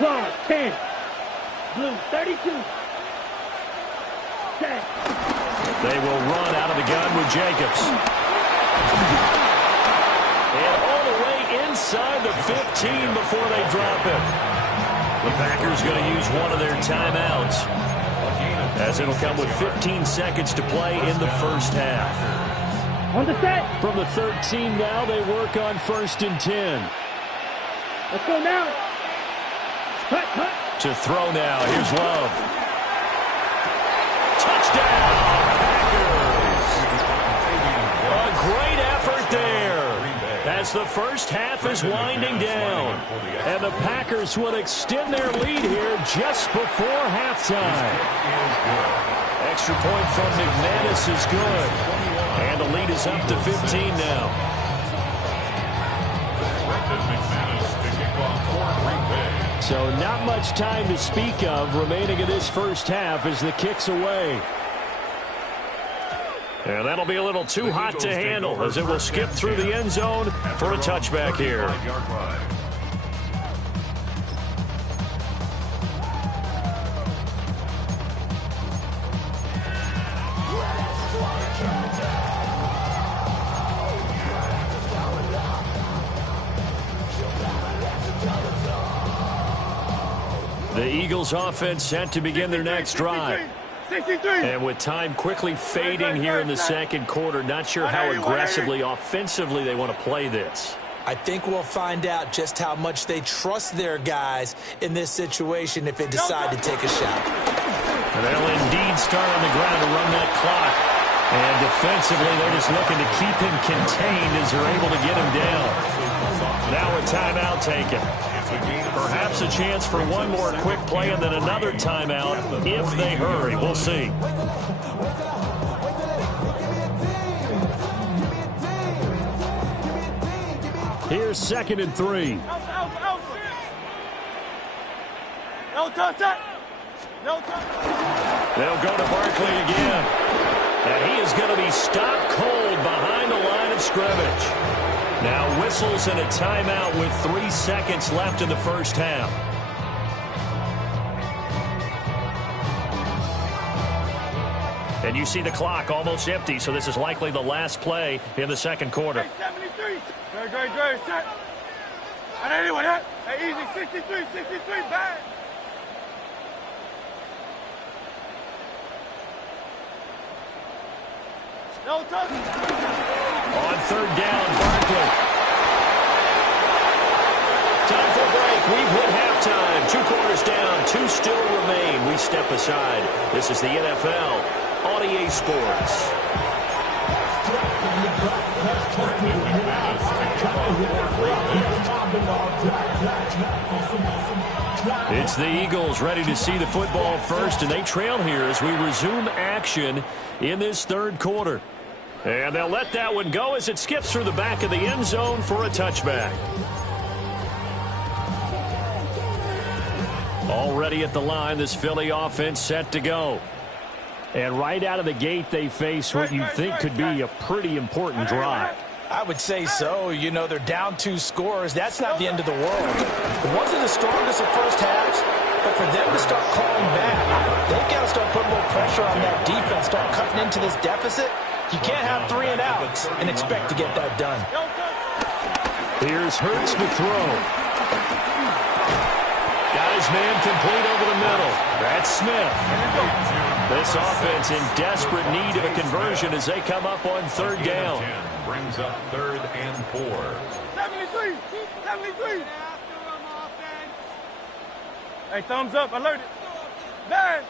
Claw, 10. Blue, 32. Set. They will run out of the gun with Jacobs. And all the way inside the 15 before they drop him. The Packers going to use one of their timeouts, as it'll come with 15 seconds to play in the first half. On the set. From the 13 now, they work on 1st and 10. Let's go now. Cut. To throw now. Here's Love. Touchdown, Packers. A great effort there as the first half is winding down. And the Packers will extend their lead here just before halftime. Extra point from McManus is good. And the lead is up to 15 now. So not much time to speak of remaining in this first half as the kick's away. And that'll be a little too hot to handle as it will skip through the end zone for a touchback here. The Eagles offense set to begin their next drive. And with time quickly fading here in the second quarter, not sure how aggressively, offensively they want to play this. I think we'll find out just how much they trust their guys in this situation if they decide to take a shot. And they'll indeed start on the ground to run that clock. And defensively, they're just looking to keep him contained as they're able to get him down. Now a timeout taken. Perhaps a chance for one more quick play and then another timeout if they hurry. We'll see. Here's 2nd and 3. No touch that. No touch. They'll go to Barkley again. And he is going to be stopped cold behind the line of scrimmage. Now whistles and a timeout with 3 seconds left in the first half. And you see the clock almost empty, so this is likely the last play in the second quarter. Hey, 73. Great. Set. And anyway, hey, easy. 63, bang. No touch. On 3rd down, Barkley. Time for a break. We've hit halftime. 2 quarters down. 2 still remain. We step aside. This is the NFL on EA Sports. It's the Eagles ready to see the football first, and they trail here as we resume action in this 3rd quarter. And they'll let that one go as it skips through the back of the end zone for a touchback. Already at the line, this Philly offense set to go. And right out of the gate, they face what you think could be a pretty important drive. I would say so. You know, they're down 2 scores. That's not the end of the world. It wasn't the strongest of first halves, but for them to start clawing back, they've got to start putting more pressure on that defense, start cutting into this deficit. You can't have 3 and outs and expect to get that done. Here's Hurts to throw. Got his man complete over the middle. That's Smith. This offense in desperate need of a conversion as they come up on 3rd down. Brings up 3rd and 4. 73. Hey, thumbs up. Alert it. Bang.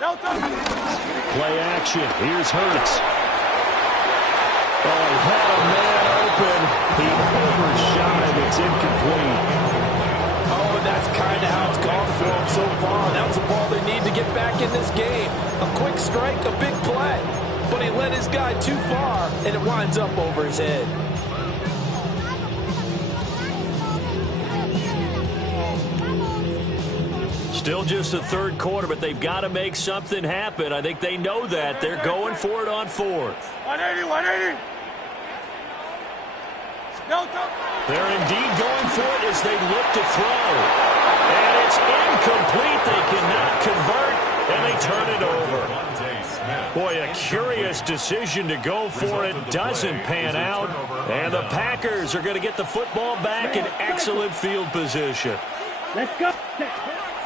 No touch. Play action. Here's Hurts. Oh, he had a man open. He overshot him. It's incomplete. Oh, that's kind of how it's gone for them so far. That was a ball they need to get back in this game. A quick strike, a big play. But he led his guy too far, and it winds up over his head. Still just the 3rd quarter, but they've got to make something happen. I think they know that. They're going for it on 4th. 180. No touch. They're indeed going for it as they look to throw. And it's incomplete. They cannot convert, and they turn it over. Boy, a curious decision to go for it. Doesn't pan out. And the Packers are going to get the football back in excellent field position. Let's go.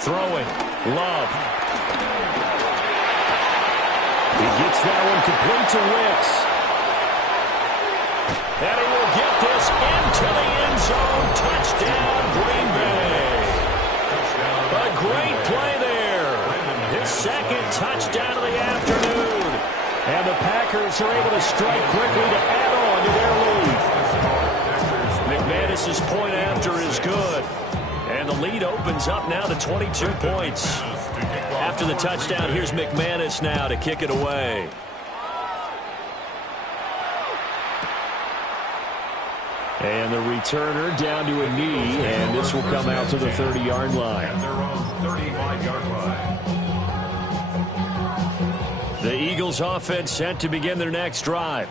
Throwing. Love. He gets that one complete to Wicks. And he will get this into the end zone. Touchdown, Green Bay. A great play there. His 2nd touchdown of the afternoon. And the Packers are able to strike quickly to add on to their lead. McManus's point after is good. And the lead opens up now to 22 points. After the touchdown, here's McManus now to kick it away. And the returner down to a knee, and this will come out to the 30-yard line. And their own 35-yard line. The Eagles offense set to begin their next drive.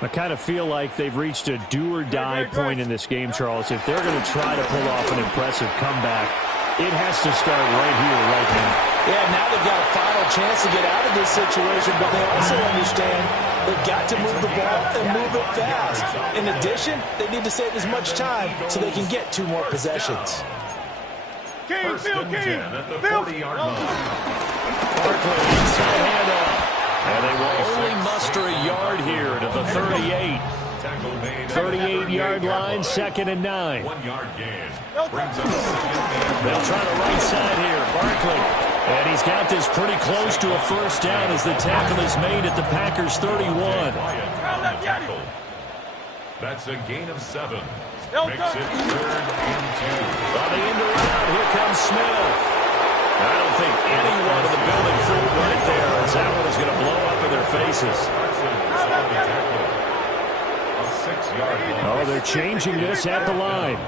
I kind of feel like they've reached a do-or-die point in this game, Charles. If they're going to try to pull off an impressive comeback, it has to start right here, right now. Yeah, now they've got a final chance to get out of this situation, but they also understand they've got to move the ball and move it fast. In addition, they need to save as much time so they can get 2 more possessions. First and 10 at the 40-yard line. Barkley inside handoff. And they will only muster a yard here to the 38. 38-yard line, 2nd and 9. 1 yard gain. They'll try the right side here. Barkley. And he's got this pretty close to a first down as the tackle is made at the Packers' 31. That's a gain of 7. Makes it 3rd and 2. On the end around, here comes Smith. I don't think anyone in the building fooled right there, as that one is going to blow up in their faces. A 6-yard line. Oh, they're changing this at the line.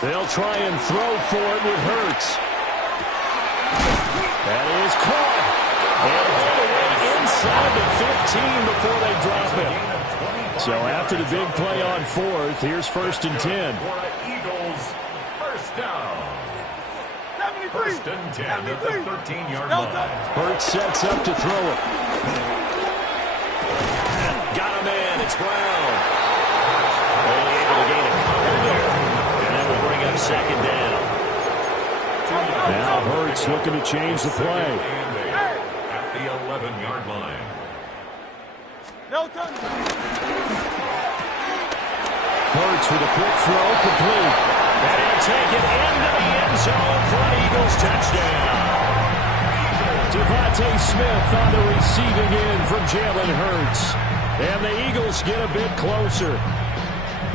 They'll try and throw for it with Hurts. That is caught. And all the way inside the 15 before they drop him. So after the big play on 4th, here's 1st and 10. Eagles, first down. 1st and 10 at the 13-yard line. Hurts sets up to throw it. Got a man. It's Brown. Only able to gain a couple there. And that will bring up 2nd down. Now Hurts looking to change the play. At the 11-yard line. Hurts with a quick throw, complete. And he'll take it into the end zone for an Eagles touchdown. Devontae Smith on the receiving end from Jalen Hurts. And the Eagles get a bit closer.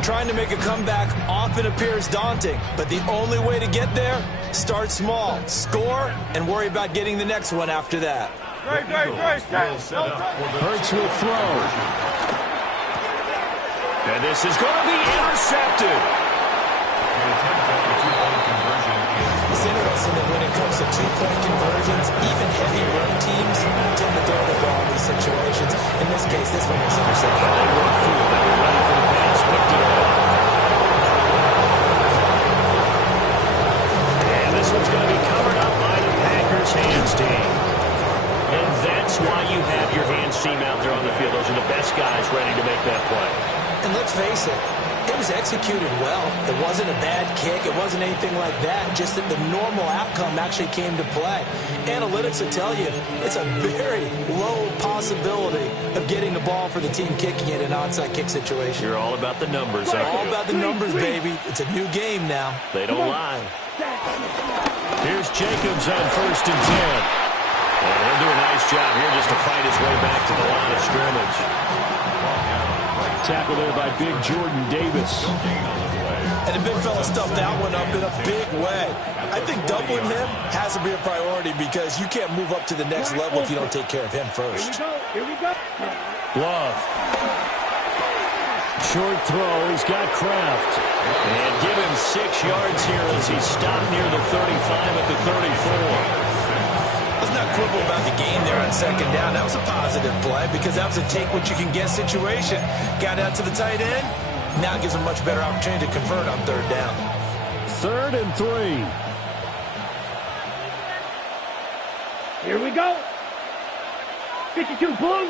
Trying to make a comeback often appears daunting, but the only way to get there, start small, score, and worry about getting the next one after that. Hurts will throw. And this is going to be intercepted. It's interesting that when it comes to 2-point conversions, even heavy run teams tend to throw the ball in these situations. In this case, this one was intercepted. They went through. They were ready for the pass. Picked it off. And this one's going to be covered up by the Packers hands team. And that's why you have your hands team out there on the field. Those are the best guys ready to make that play. And let's face it, it was executed well. It wasn't a bad kick. It wasn't anything like that. Just that the normal outcome actually came to play. Analytics will tell you it's a very low possibility of getting the ball for the team kicking it in an onside kick situation. You're all about the numbers, aren't you? All about the numbers, baby. It's a new game now. They don't lie. Here's Jacobs on 1st and 10. And he'll do a nice job here just to fight his way back to the line of scrimmage. Tackle there by Big Jordan Davis. And the big fella stuffed that one up in a big way. I think doubling him has to be a priority because you can't move up to the next level if you don't take care of him first. Here we go. Love. Short throw. He's got Kraft. And give him 6 yards here as he stopped near the 35 at the 34. Let's not quibble about the game there on 2nd down. That was a positive play because that was a take-what-you-can-get situation. Got out to the tight end. Now it gives him a much better opportunity to convert on 3rd down. 3rd and 3. Here we go. 52 blue.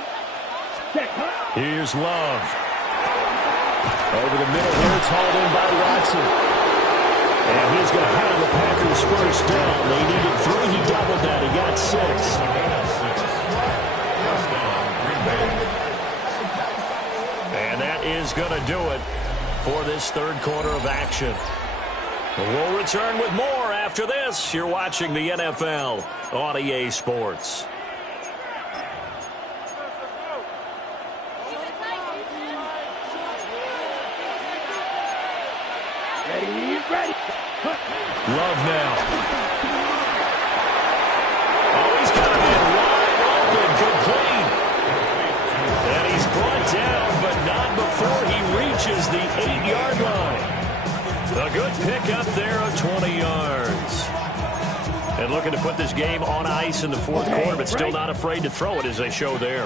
Check. Here's Love. Over the middle, Hurts hauled in by Watson. And he's going to have the Packers first down. They needed 3. He doubled that. He got 6. And that is going to do it for this 3rd quarter of action. We'll return with more after this. You're watching the NFL on EA Sports. Ready. Love now. Oh, got him in wide open, complete. And he's brought down, but looking to put this game on ice in the fourth quarter, but still not afraid to throw it as they show there.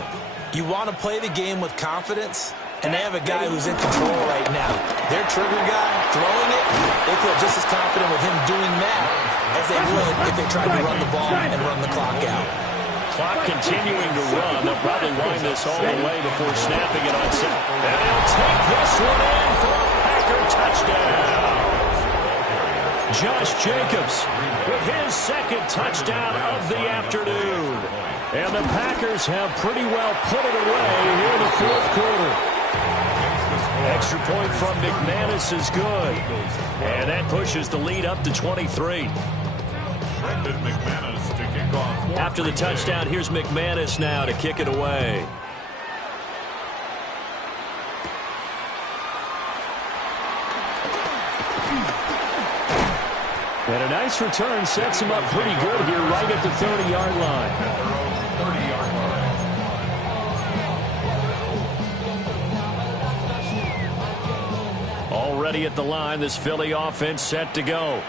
You want to play the game with confidence, and they have a guy who's in control right now. Their trigger guy, throwing it, they feel just as confident with him doing that as they would if they tried to run the ball and run the clock out. Clock continuing to run. They'll probably wind this all the way before snapping it on set. And he'll take this one in for a Packer touchdown. Josh Jacobs with his second touchdown of the afternoon. And the Packers have pretty well put it away here in the fourth quarter. Extra point from McManus is good. And that pushes the lead up to 23. McManus to kick off. After the touchdown, here's McManus now to kick it away. And a nice return sets him up pretty good here right at the 30-yard line. Already at the line, this Philly offense set to go.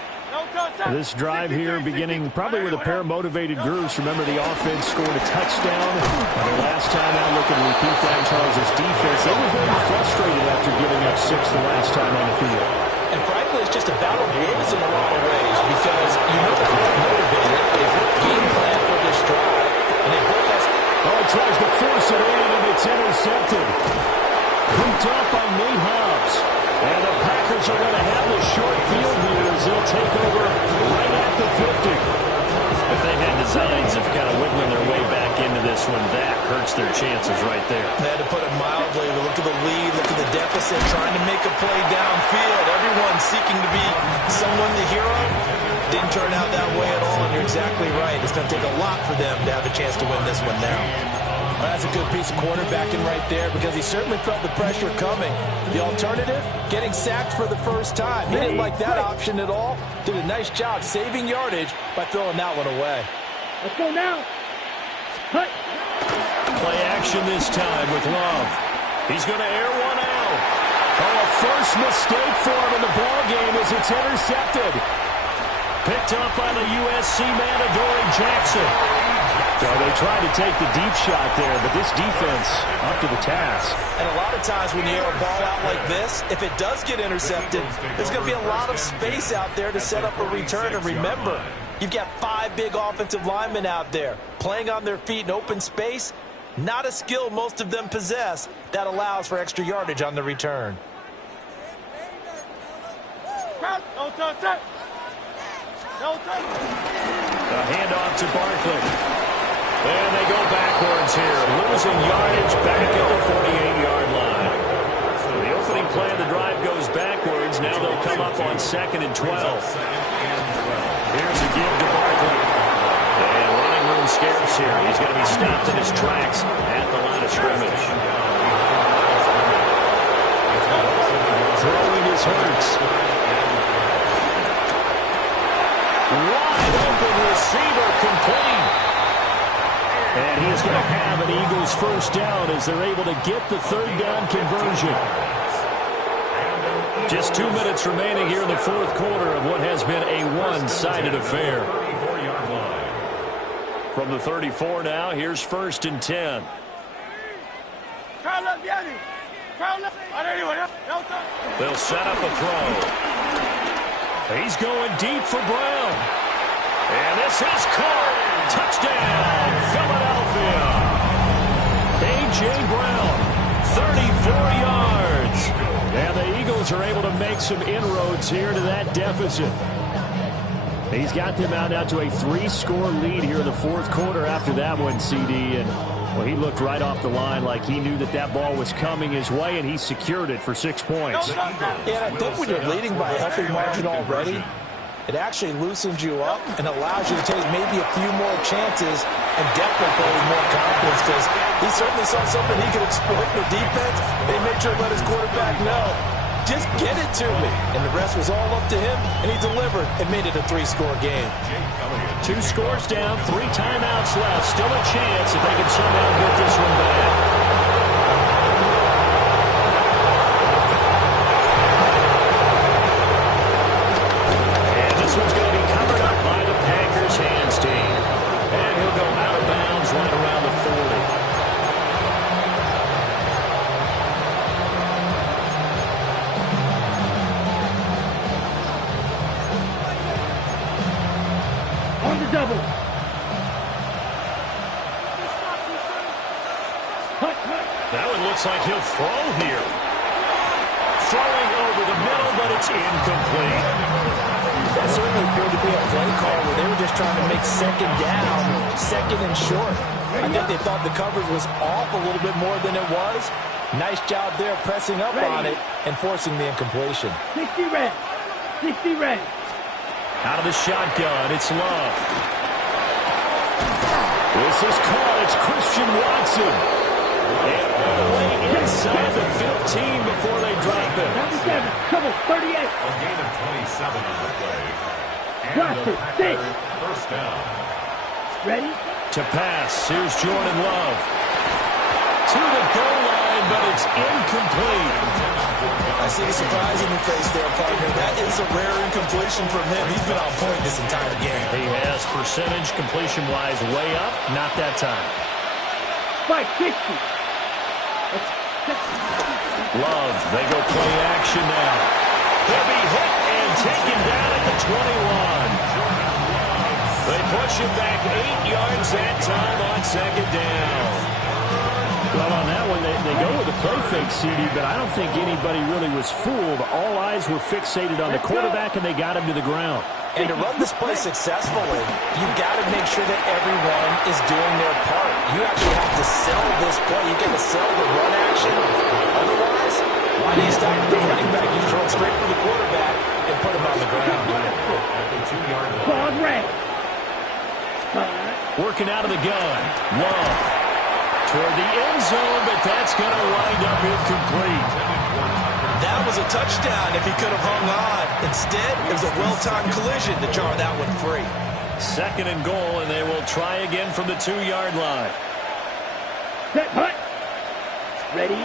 This drive here beginning probably with a pair of motivated groups. Remember, the offense scored a touchdown. The last time out, looking to repeat that, Charles' defense, they were very frustrated after giving up 6 the last time on the field. And frankly, it's just a battle of wills in a lot of ways because you know they're both motivated. They both game plan for this drive, and they both have... Oh, he tries to force it in, and it's intercepted. Picked up by Nate Hobbs. And the Packers are going to have the short field here as they'll take over right at the 50. If they had designs of kind of wiggling their way back into this one, that hurts their chances right there. They had to put it mildly. Look at the lead, look at the deficit, trying to make a play downfield. Everyone seeking to be someone the hero. Didn't turn out that way at all, and you're exactly right. It's going to take a lot for them to have a chance to win this one now. Well, that's a good piece of quarterbacking right there because he certainly felt the pressure coming. The alternative, getting sacked for the first time. He didn't like that option at all. Did a nice job saving yardage by throwing that one away. Let's go now. Cut. Play action this time with Love. He's going to air one out. Oh, a first mistake for him in the ball game as it's intercepted. Picked up by the USC man, Adoree Jackson. So they tried to take the deep shot there, but this defense up to the task. And a lot of times when you air a ball out like this, if it does get intercepted, there's going to be a lot of space out there to set up a return. And remember, you've got 5 big offensive linemen out there playing on their feet in open space. Not a skill most of them possess that allows for extra yardage on the return. No touch. A handoff to Barkley. And they go backwards here, losing yardage back at the 48-yard line. So the opening play of the drive goes backwards. Now they'll come up on 2nd and 12. Here's a give to Barkley. And running room scarce here. He's going to be stopped in his tracks at the line of scrimmage. Throwing his Hurts. Wide open receiver complete. And he's going to have an Eagles first down as they're able to get the 3rd down conversion. Just 2 minutes remaining here in the fourth quarter of what has been a one-sided affair. From the 34 now, here's 1st and 10. They'll set up a throw. He's going deep for Brown. And this is caught. Touchdown, Philadelphia. A.J. Brown, 34 yards. And the Eagles are able to make some inroads here to that deficit. He's got them out now to a 3-score lead here in the fourth quarter after that one, CD. And, well, he looked right off the line like he knew that that ball was coming his way, and he secured it for 6 points. Yeah, I think when you're leading by a healthy margin already, it actually loosens you up and allows you to take maybe a few more chances and definitely play with more confidence because he certainly saw something he could exploit in the defense. They made sure to let his quarterback know, just get it to me. And the rest was all up to him, and he delivered and made it a 3-score game. 2 scores down, 3 timeouts left. Still a chance if they can somehow get this one back. looks like he'll throw here. Throwing over the middle, but it's incomplete. That certainly appeared to be a play call where they were just trying to make second down, second and short. I think they thought the coverage was off a little bit more than it was. Nice job there pressing up on it and forcing the incompletion. 60 red. 60 red. Out of the shotgun, it's Love. This is caught. It's Christian Watson. And all the way inside the 15 before they drop it. 97, trouble, 38. A gain of 27 on the play. And Roster, the Packers 6. first down. Ready? To pass, here's Jordan Love. To the goal line, but it's incomplete. I see the surprise in your face there, partner. That is a rare incompletion from him. He's been on point this entire game. He has percentage completion-wise way up. Not that time. 560. Love, they go play action now. He'll be hit and taken down at the 21. They push him back 8 yards that time on second down. Well, on that one, they go with a play fake, CD, but I don't think anybody really was fooled. All eyes were fixated on the quarterback, and they got him to the ground. And to run this play successfully, you've got to make sure that everyone is doing their part. You actually have to sell this play. You got to sell the run action. Otherwise, why do you stop the running back? You throw it straight for the quarterback and put him on the ground. At the 2-yard line. Pause red. Working out of the gun. Love. Toward the end zone, but that's going to wind up incomplete. That was a touchdown if he could have hung on. Instead, it was a well-timed collision to jar that one free. Second and goal, and they will try again from the 2-yard line. Set, hut. Ready?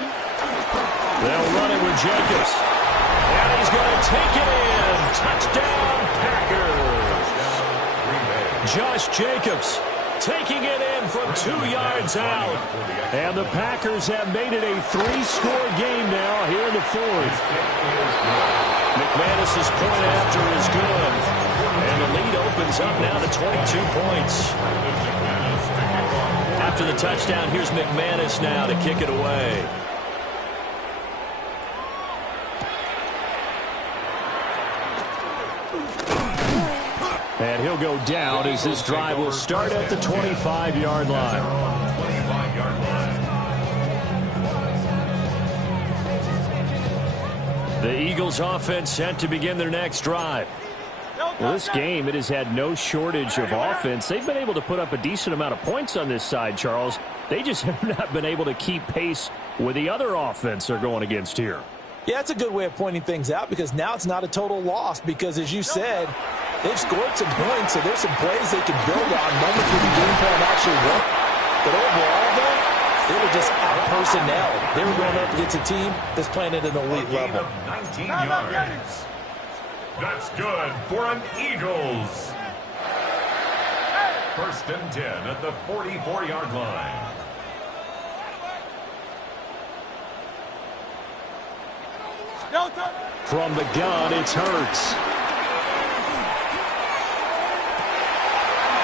They'll run it with Jacobs. And he's going to take it in. Touchdown, Packers. Josh Jacobs taking it in from 2 yards out. And the Packers have made it a 3-score game now here in the fourth. McManus's point after is good. And the lead opens up now to 22 points. After the touchdown, here's McManus now to kick it away. And he'll go down as this drive will start at the 25-yard line. The Eagles offense set to begin their next drive. Well, this game, it has had no shortage of offense. They've been able to put up a decent amount of points on this side, Charles. They just have not been able to keep pace with the other offense they're going against here. Yeah, that's a good way of pointing things out because now it's not a total loss because, as you said, they've scored some points, so there's some plays they can build on, moments where the game plan actually worked. But overall, though, they were just out-personnel. They were going up against a team that's playing at an elite level. 19 yards. That's good for an Eagles. First and 10 at the 44-yard line. From the gun, it's Hurts.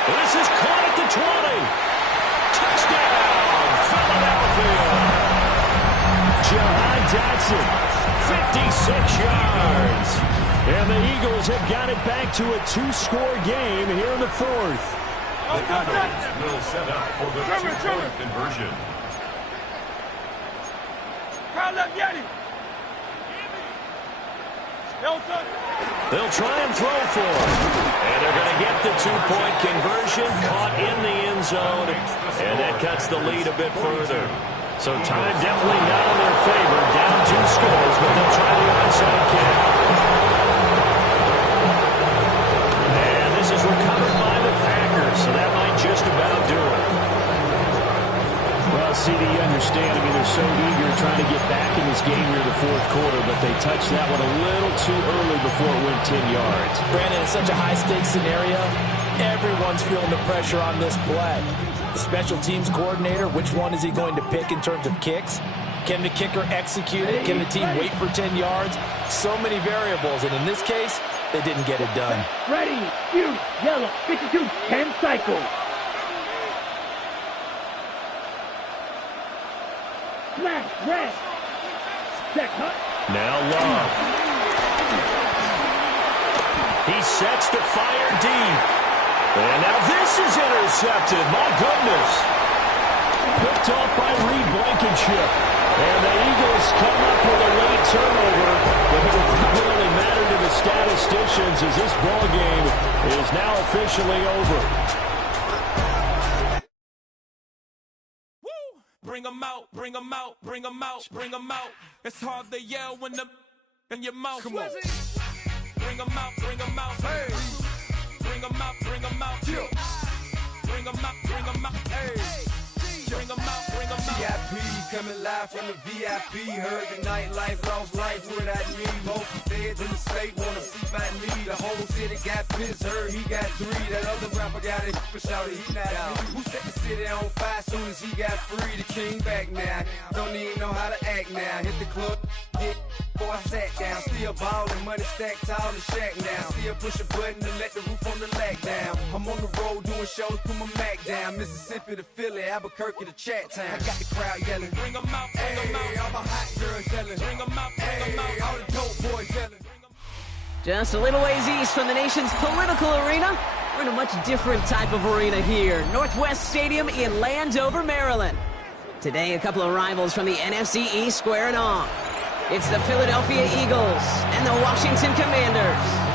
This is caught at the 20. Touchdown, Philadelphia. Jahan Dotson, 56 yards. And the Eagles have got it back to a 2-score game here in the fourth. The Eagles will set up for the 2-point conversion. They'll try and throw for it. And they're going to get the 2-point conversion, caught in the end zone, and that cuts the lead a bit further. So time definitely not in their favor. Down 2 scores, but they'll try the onside kick. And this is recovered by the Packers, so that might just about do it. Well, CD, you understand. I mean, they're so eager trying to get back in this game near the fourth quarter, but they touched that one a little too early before it went 10 yards. Brandon, it's such a high-stakes scenario. Everyone's feeling the pressure on this play. The special teams coordinator, which one is he going to pick in terms of kicks? Can the kicker execute it? Can the team wait for 10 yards? So many variables, and in this case, they didn't get it done. Ready, shoot, yellow, 52, 10 cycles. Now Love. He sets to fire deep. And now this is intercepted. My goodness. Picked off by Reed Blankenship. And the Eagles come up with a late turnover. But it will probably only matter to the statisticians as this ball game is now officially over. Bring them out, bring them out, bring them out, bring them out. It's hard to yell when the in your mouth. Come on. Bring them out, bring them out. Hey. Bring them out, bring them out. Yeah. Bring them out, bring them out. Hey. Bring them out, bring them out. VIP coming live from the VIP. Heard the nightlife, lost life without me. Most feds in the state wanna see by me. The whole city got pissed, heard he got 3. That other rapper got it, but shouted he not out. Who set the city on fire soon as he got free? The king back now. Don't even know how to act now. Hit the club, get before I sat down. Still ballin', money stacked tall in shack now. Still push a button to let the roof on the lag down. I'm on the road doing shows, put my Mac down. Mississippi to Philly, Albuquerque to Chat Town. I got the crowd yelling. Bring them out, bring them out. All my hot girls yelling. Bring them out, bring them out. All the dope boys yelling. Just a little ways east from the nation's political arena, we're in a much different type of arena here. Northwest Stadium in Landover, Maryland. Today, a couple of rivals from the NFC East squaring off. It's the Philadelphia Eagles and the Washington Commanders.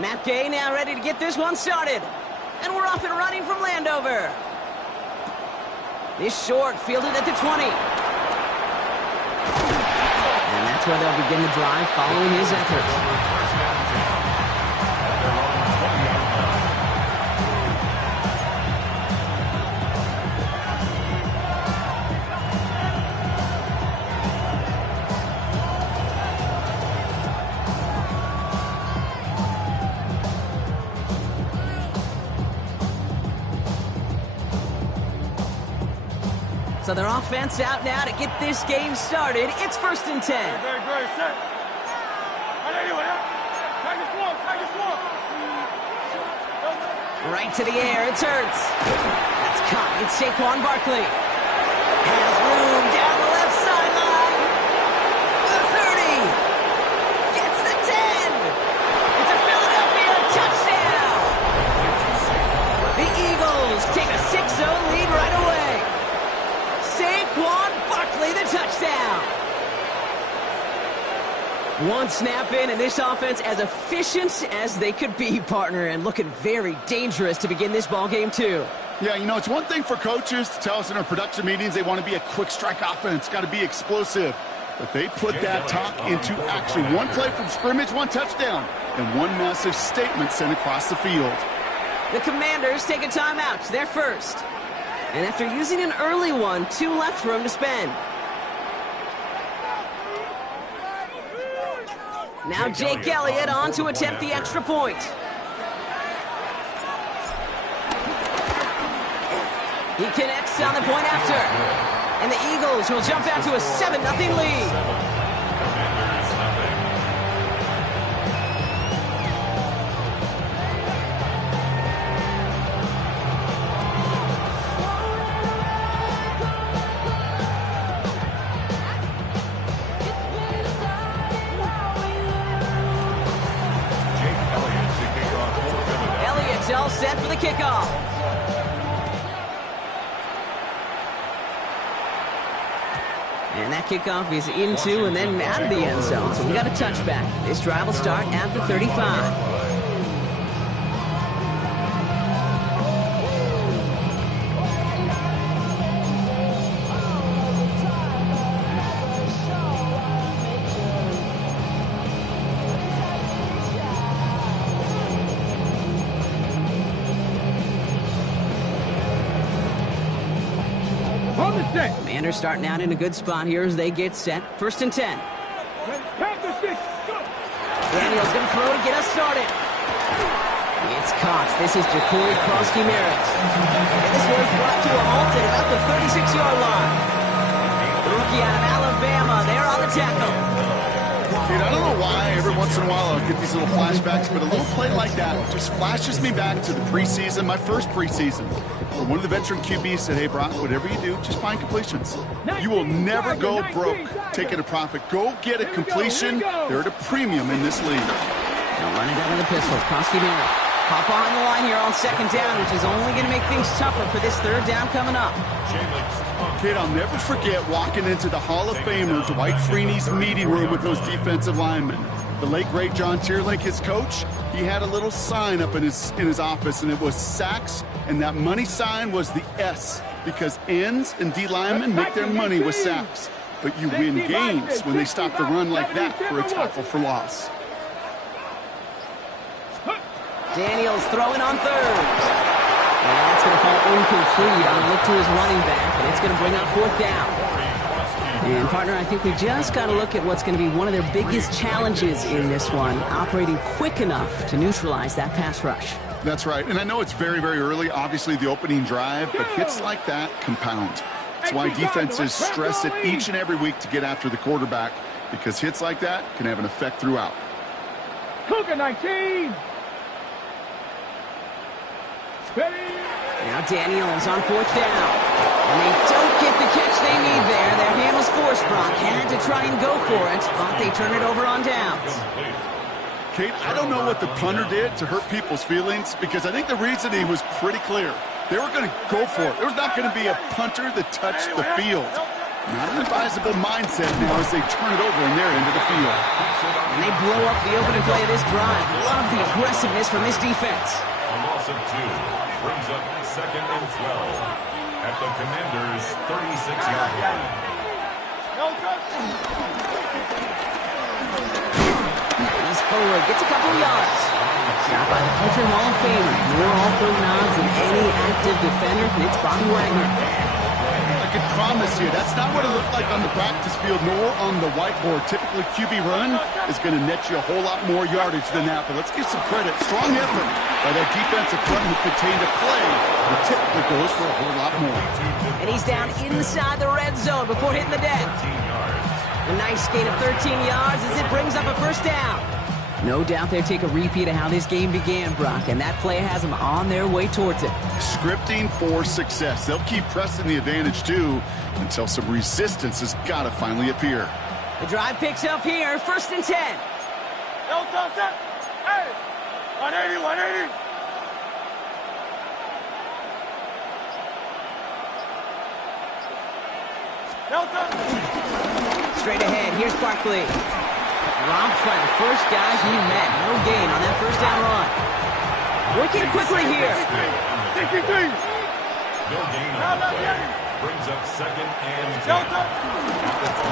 Matt Gay now ready to get this one started. And we're off and running from Landover. This short fielded at the 20. And that's where they'll begin the drive following his efforts. So their offense out now to get this game started. It's 1st and 10. Great, set. Right to the air, it's Hurts. That's caught, it's Saquon Barkley. Has room down the left sideline. The 30. Gets the 10. It's a Philadelphia touchdown. The Eagles take a 6-0 lead right away. Saquon Barkley, the touchdown. One snap in, and this offense as efficient as they could be, partner, and looking very dangerous to begin this ball game too. Yeah, you know, it's one thing for coaches to tell us in our production meetings they want to be a quick strike offense, got to be explosive. But they put that talk into action. One play from scrimmage, one touchdown, and one massive statement sent across the field. The Commanders take a timeout, their first. And after using an early one, 2 left for him to spend. Now Jake Elliott on to attempt the extra point. He connects on the point after. And the Eagles will jump out to a 7-0 lead. All set for the kickoff. And that kickoff is into and then out of the end zone. So we got a touchback. This drive will start at the 35. Commanders starting out in a good spot here as they get set. 1st and 10. Daniels going to throw to get us started. It's caught. This is Jacory Krosky-Merritt. And this one's brought to a halt at about the 36-yard line. The rookie out of Alabama, there on the tackle. Dude, I don't know why every once in a while I'll get these little flashbacks, but a little play like that just flashes me back to the preseason, my first preseason. Where one of the veteran QBs said, hey, Brock, whatever you do, just find completions. You will never go broke taking a profit. Go get a completion. They're at a premium in this league. Now running down with the pistol, Krosky-Merritt. Hop behind the line here on 2nd down, which is only going to make things tougher for this 3rd down coming up. Kid, I'll never forget walking into the Hall of Famer Dwight Freeney's meeting room with those defensive linemen. The late, great John Tierlink, his coach, he had a little sign up in his office, and it was sacks, and that money sign was the S, because ends and D linemen make their money with sacks. But you win games when they stop the run like that for a tackle for loss. Daniels throwing on 3rd. And that's going to fall incomplete on a look to his running back, and it's going to bring up 4th down. And, partner, I think we just got to look at what's going to be one of their biggest challenges in this one, operating quick enough to neutralize that pass rush. That's right. And I know it's very, very early, obviously the opening drive, but hits like that compound. That's why defenses stress it each and every week to get after the quarterback, because hits like that can have an effect throughout. Cougar 19! Now Daniels on 4th down. And they don't get the catch they need there. Their hand was forced, Brock. Had to try and go for it, but they turn it over on downs. Kate, I don't know what the punter did to hurt people's feelings, because I think the reasoning was pretty clear. They were going to go for it. There was not going to be a punter that touched the field. Not an advisable mindset now as they turn it over in their end of the field. And they blow up the opening play of this drive. Love the aggressiveness from this defense. A loss of 2 brings up 2nd and 12 at the Commanders' 36-yard line. He's forward, gets a couple of yards. Shot by the future Hall of Famer. More all-pro nods than any active defender. It's Bobby Wagner. I can promise you, that's not what it looked like on the practice field nor on the whiteboard. Typically, QB run is going to net you a whole lot more yardage than that. But let's give some credit. Strong effort by that defensive front who contained a play that typically goes for a whole lot more. And he's down inside the red zone before hitting the deck. A nice gain of 13 yards as it brings up a 1st down. No doubt they'll take a repeat of how this game began, Brock, and that play has them on their way towards it. Scripting for success. They'll keep pressing the advantage, too, until some resistance has got to finally appear. The drive picks up here, 1st and 10. Hey! 180, 180! Straight ahead, here's Barkley. Robbed by the first guy he met. No gain on that 1st down run. Working quickly here. 63! No gain on the play. Brings up 2nd and 10.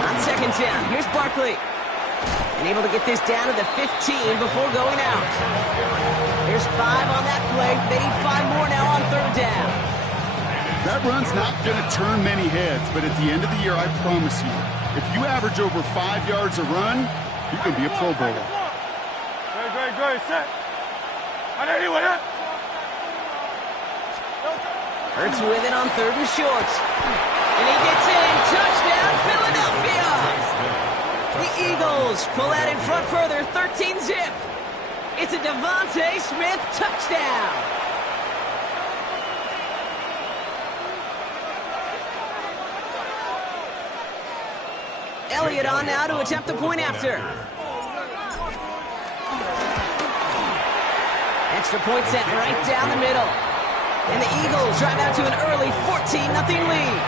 On 2nd down, here's Barkley. And able to get this down to the 15 before going out. There's 5 on that play. They need 5 more now on 3rd down. That run's not going to turn many heads, but at the end of the year, I promise you, if you average over 5 yards a run, you can be a Pro Bowler. Great, set. 180 with it. Hurts with it on 3rd and short. And he gets in. Touchdown, Philadelphia. The Eagles pull out in front further, 13-zip. It's a Devontae Smith touchdown. Elliott on now to attempt the point after. Extra point set right down the middle. And the Eagles drive out to an early 14-0 lead.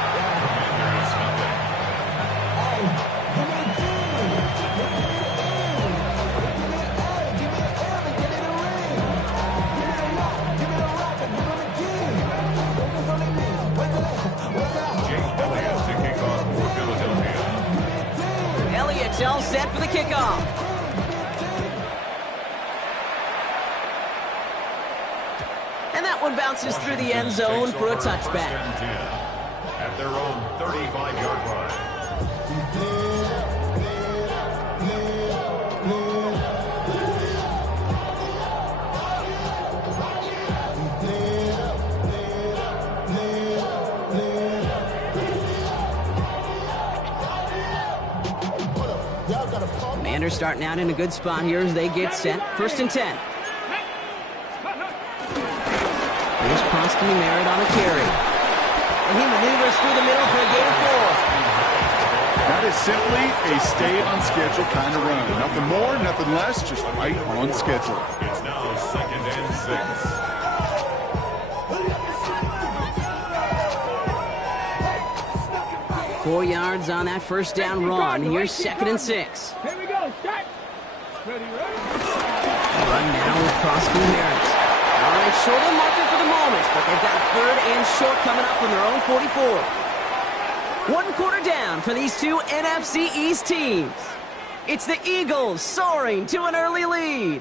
Elliott's all set for the kickoff. And that one bounces through the end zone for a touchback. their own 35-yard line. Commanders starting out in a good spot here as they get set. 1st and 10. Here's Prosky Merritt on a carry. And he maneuvers through the middle for a gain of 4. That is simply a stay on schedule kind of run. Nothing more, nothing less, just right on schedule. It's now 2nd and 6. 4 yards on that 1st down run. Here's 2nd and 6. Here we go. Start. Ready. Run now with Prosky Merritt. All right, short of the marker for the moment, but they've got 3rd and short coming up from their own 44. 1 quarter down for these two NFC East teams. It's the Eagles soaring to an early lead.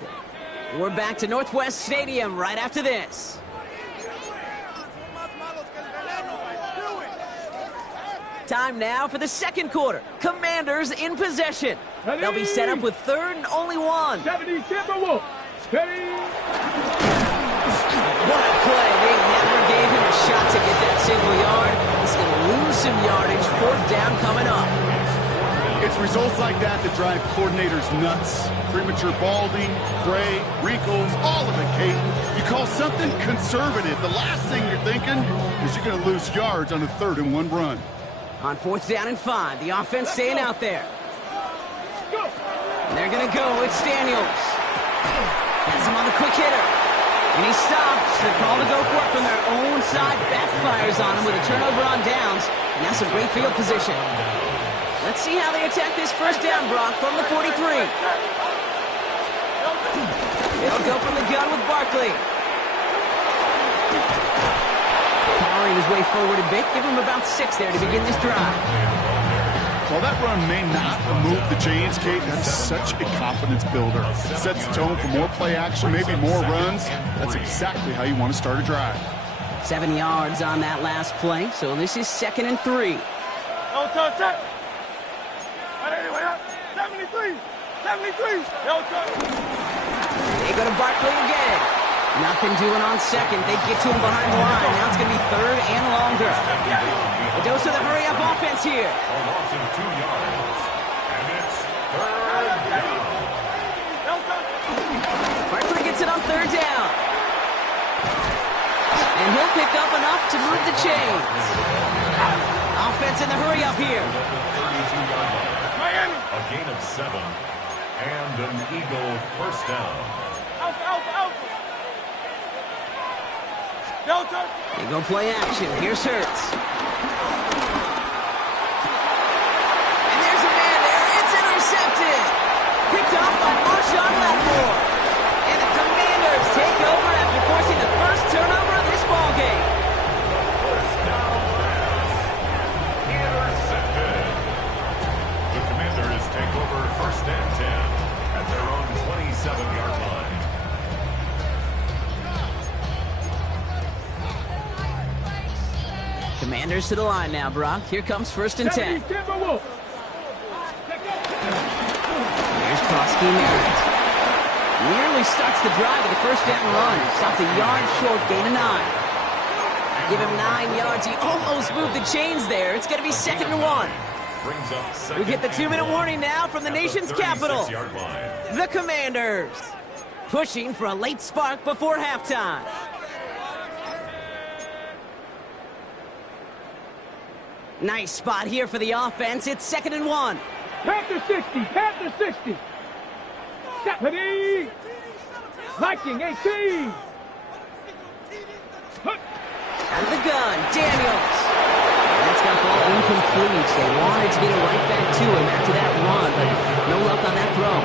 We're back to Northwest Stadium right after this. Time now for the 2nd quarter. Commanders in possession. They'll be set up with 3rd and only 1. 70, Timberwolf. Ready. What a play. They never gave him a shot to get that single yard. He's going to lose some yardage. 4th down coming up. It's results like that that drive coordinators nuts. Premature balding, gray, wrinkles, all of it, Kate. You call something conservative. The last thing you're thinking is you're going to lose yards on a 3rd and 1 run. On 4th down and 5, the offense staying out there. And they're going to go. It's Daniels. Has him on the quick hitter. And he stops. The call to go for it from their own side backfires on him with a turnover on downs. And that's a great field position. Let's see how they attack this 1st down, Brock, from the 43. They'll go from the gun with Barkley. Powering his way forward a bit. Give him about 6 there to begin this drive. While that run may not move the chains, Kate, that's such a confidence builder. Sets the tone for more play action, maybe more runs. That's exactly how you want to start a drive. 7 yards on that last play, so this is 2nd and 3. No touch, set. 73. 73. No touch. They go to Barkley again. Nothing doing on 2nd. They get to him behind the line. Now it's going to be 3rd and longer. A dose of the hurry-up offense here. A loss of 2 yards. And it's 3rd down. Barkley gets it on 3rd down. And he'll pick up enough to move the chains. Offense in the hurry-up here. Miami. A gain of 7. And an Eagle 1st down. Alpha. Delta. They go play action. Here's Hurts. And there's a man there. It's intercepted. Picked up by Marshawn Lattimore. And the Commanders take over after forcing the first turnover of this ballgame. 1st down pass. Intercepted. The Commanders take over 1st and 10 at their own 27-yard line. Commanders to the line now, Brock. Here comes 1st and 10. Here's Prosky Merritt. Nearly starts the drive with a 1st down run. Stopped a yard short, gain of 9. Give him 9 yards. He almost moved the chains there. It's going to be 2nd and 1. We get the 2-minute warning now from the nation's capital. The Commanders pushing for a late spark before halftime. Nice spot here for the offense. It's 2nd and 1. Panther 60. Panther 60. Ready. Viking 18. Out of the gun, Daniels. And that's going to fall incomplete. They wanted to get it right back to him after that run, but no luck on that throw.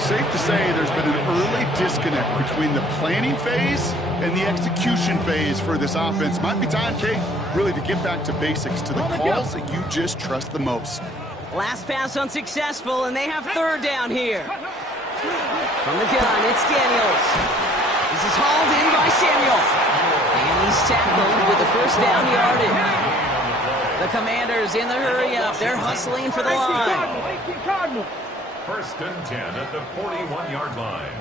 Safe to say there's been an early disconnect between the planning phase and the execution phase for this offense. Might be time, Kate, really to get back to basics, to the calls that you just trust the most. Last pass unsuccessful, and they have 3rd down here. From the gun, it's Daniels. This is hauled in by Samuel. And he's tackled with the 1st down yardage. The Commanders in the hurry-up. They're hustling for the line. 18 Cardinal. First and 10 at the 41-yard line.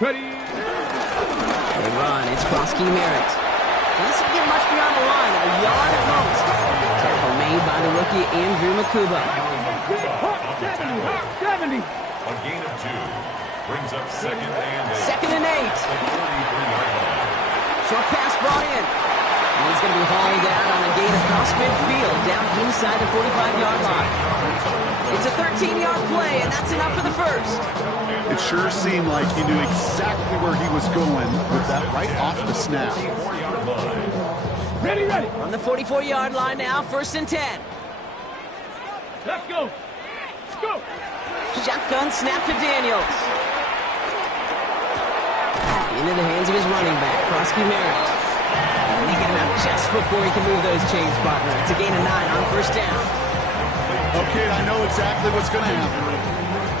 Ready. They run. It's Krosky Merritt. Doesn't get much beyond the line. A yard at most. Tackle made by the rookie Andrew Makuba. 70. A gain of 2. Brings up second and 8. Second and 8. At the 43-yard line. Short pass brought in. And he's going to be hauled down on a gain across midfield, down inside the 45-yard line. It's a 13-yard play, and that's enough for the first. It sure seemed like he knew exactly where he was going with that right off the snap. Ready. On the 44-yard line now, first and 10. Let's go. Shotgun snap to Daniels. Into the hands of his running back, Krosky Merritt. And they get him out just before he can move those chains, partner. It's a gain of 9 on first down. Okay, I know exactly what's going to happen.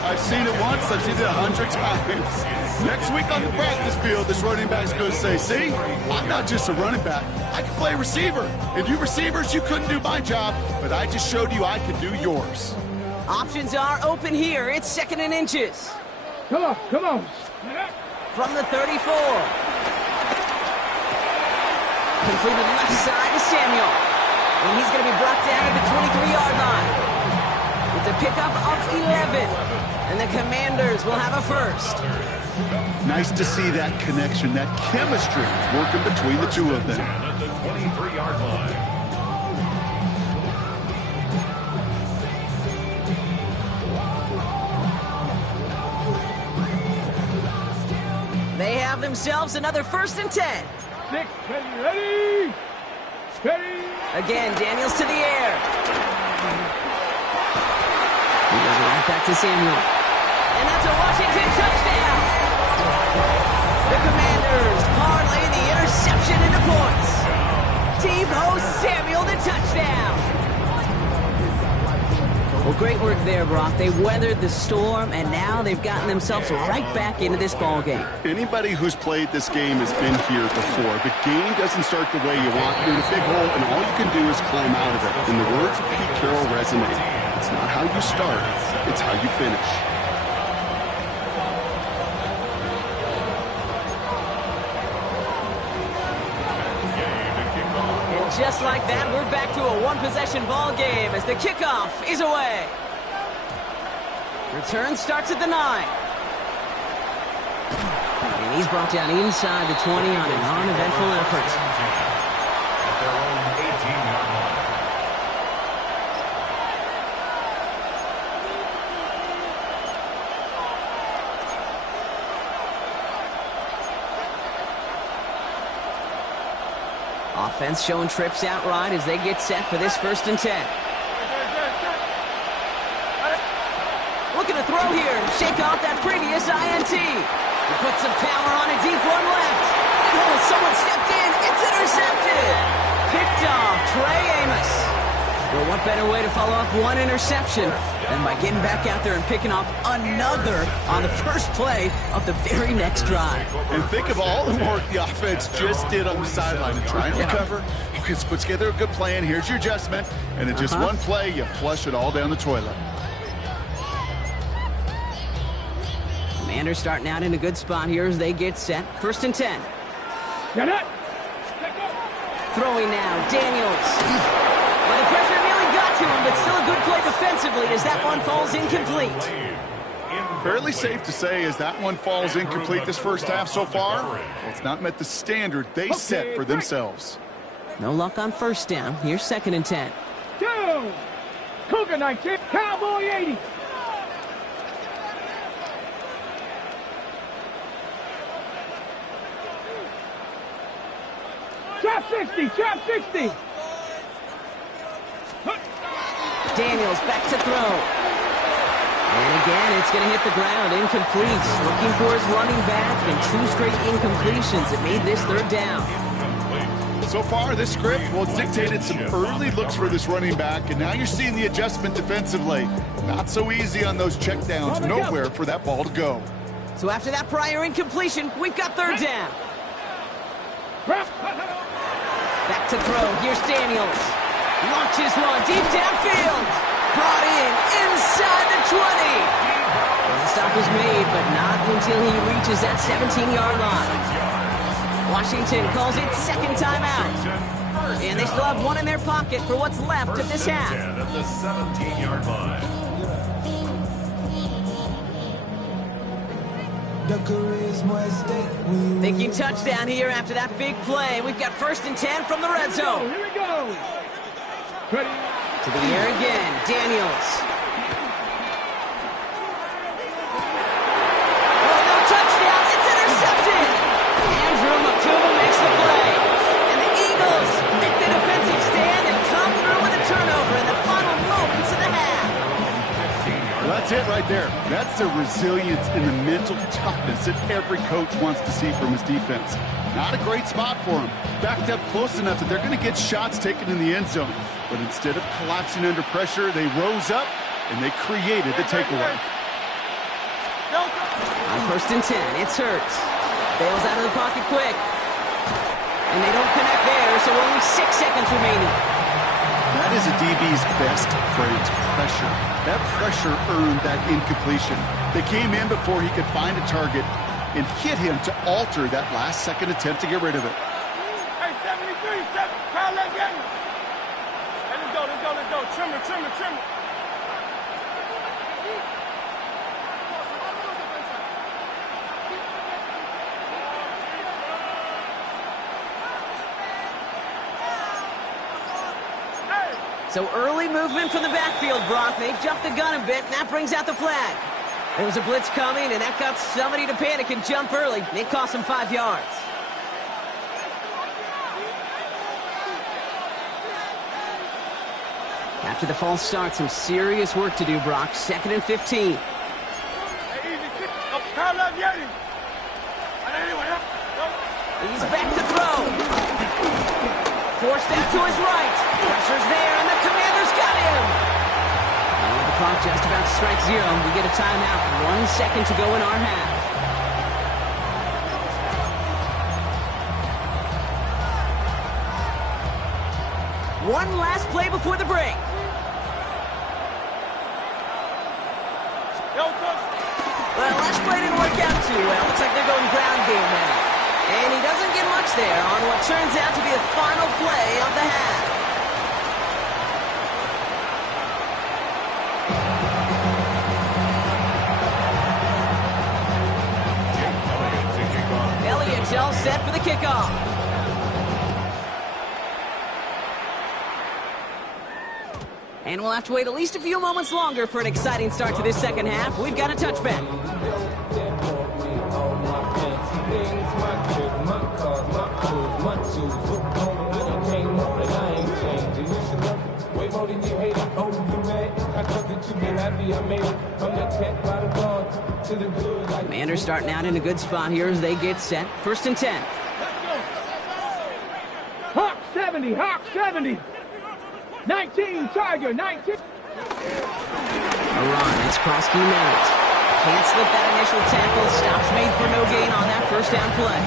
I've seen it once, I've seen it 100 times. Next week on the practice field, this running back's going to say, see, I'm not just a running back. I can play receiver. And you receivers, you couldn't do my job, but I just showed you I could do yours. Options are open here. It's second and inches. Come on. From the 34. Completed left side to Samuel. And he's going to be brought down at the 23-yard line. It's a pickup of 11. And the Commanders will have a first. Nice to see that connection, that chemistry working between the two of them. At the 23-yard line. They have themselves another first and 10. 6, ready. Again, Daniels to the air. He goes right back to Samuel. And that's a Washington touchdown. The Commanders parlay the interception into points. Deebo Samuel, the touchdown. Well, great work there, Brock. They weathered the storm, and now they've gotten themselves right back into this ball game. Anybody who's played this game has been here before. The game doesn't start the way you want. You're in a big hole, and all you can do is climb out of it. In the words of Pete Carroll resonate, it's not how you start, it's how you finish. Just like that, we're back to a one-possession ball game as the kickoff is away. Return starts at the 9. And he's brought down inside the 20 on an uneventful effort. At their own 18-yard line. Offense showing trips outright as they get set for this first and 10. Looking to throw here and shake off that previous INT. He puts some power on a deep one left. And someone stepped in. It's intercepted. Picked off Trey Amos. Well, what better way to follow up one interception than by getting back out there and picking off another on the first play of the very next drive. And think of all the work the offense just did on the sideline to try and recover. Okay, let's put together a good plan. Here's your adjustment. And in just one play, you flush it all down the toilet. Commanders starting out in a good spot here as they get set. First and 10. Get it. Throwing now, Daniels. Well, the pressure nearly got to him, but still a good play defensively as that one falls incomplete. Fairly safe to say as that one falls incomplete this first half so far, it's not met the standard they set for themselves. No luck on first down. Here's second and 10. 2. Cougar 19. Cowboy 80. Trap 60. Daniels back to throw. And again, it's going to hit the ground. Incomplete. Looking for his running back, and 2 straight incompletions that made this third down. So far, this script, well, it's dictated some early looks for this running back, and now you're seeing the adjustment defensively. Not so easy on those checkdowns. Nowhere for that ball to go. So after that prior incompletion, we've got third down. Back to throw. Here's Daniels. Launches one deep downfield. Brought in inside the 20. The stop was made, but not until he reaches that 17-yard line. Washington calls it second timeout. And they still have one in their pocket for what's left of this half. At the 17-yard line. Thinking touchdown here after that big play. We've got 1st and 10 from the red zone. Here we go. Ready. To the air again, Daniels. Oh, no touchdown. It's intercepted. Andrew Makuma makes the play. And the Eagles make the defensive stand and come through with a turnover in the final moments of the half. Well, that's it right there. That's the resilience and the mental toughness that every coach wants to see from his defense. Not a great spot for him. Backed up close enough that they're going to get shots taken in the end zone. But instead of collapsing under pressure, they rose up and they created the takeaway. On 1st and 10, it's Hurts. Bails out of the pocket quick. And they don't connect there, so only 6 seconds remaining. That is a DB's best friend, pressure. That pressure earned that incompletion. They came in before he could find a target and hit him to alter that last-second attempt to get rid of it. Hey, 73, Kyle, let's get him. Hey, let's go. Trim it. So early movement from the backfield, Brock. They've jumped the gun a bit, and that brings out the flag. There was a blitz coming, and that got somebody to panic and jump early. It cost them 5 yards. After the false start, some serious work to do, Brock. 2nd and 15. He's back to throw. Forced out to his right. Pressure's there, and the Commanders got him. And with the clock just about to strike 0, we get a timeout. 1 second to go in our half. One last play before the break. Well, last play didn't work out too well. Looks like they're going ground game now. And he doesn't get much there on what turns out to be the final play of the half. Elliott's all set for the kickoff. And we'll have to wait at least a few moments longer for an exciting start to this second half. We've got a touchback. Commanders starting out in a good spot here as they get set. 1st and 10. Hawk 70, Hawk 70. 19, Tiger, 19. A run, it's Krosky Mount. Can't slip that initial tackle. Stops made for no gain on that 1st down play.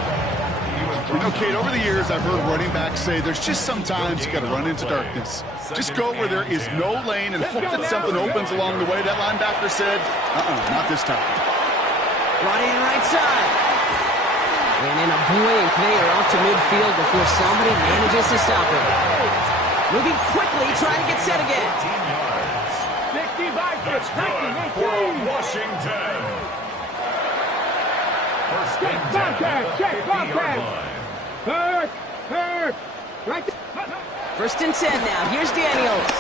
You know, Kate, over the years, I've heard running backs say there's just sometimes you got to run into darkness. Just go where there is no lane and hope that something opens along the way. That linebacker said, not this time. Brought in right side. And in a blink, they are off to midfield before somebody manages to stop him. Moving quickly, trying to get set again. 60 by 6, That's good for Washington. 1st and 10 check, contact. Hurt, right there. 1st and 10 now. Here's Daniels.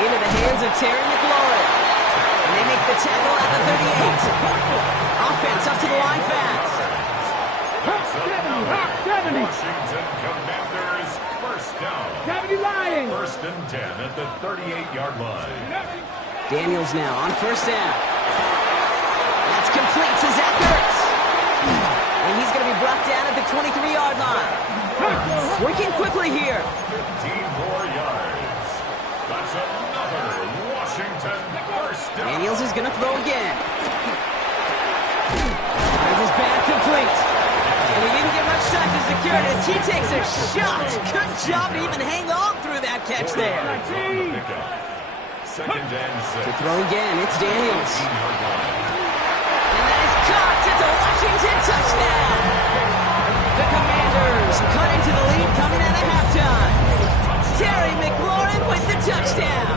Into the hands of Terry McLaurin. And they make the tackle at the 38. Offense up to the line fast. Hawk 70. Washington Commanders, 1st down. 70 Lions. 1st and 10 at the 38-yard line. Daniels now on 1st down. That's complete to Zach Ertz. And he's going to be brought down at the 23-yard line. Working quickly here. 15 more yards. That's another Washington 1st down. Daniels is going to throw again. This is bad complete. And he didn't get much touches to Curtis, he takes a shot. Good job to even hang on through that catch there. To throw again, it's Daniels. And that is caught. It's a Washington touchdown. The Commanders cut into the lead coming out of halftime. Terry McLaurin with the touchdown.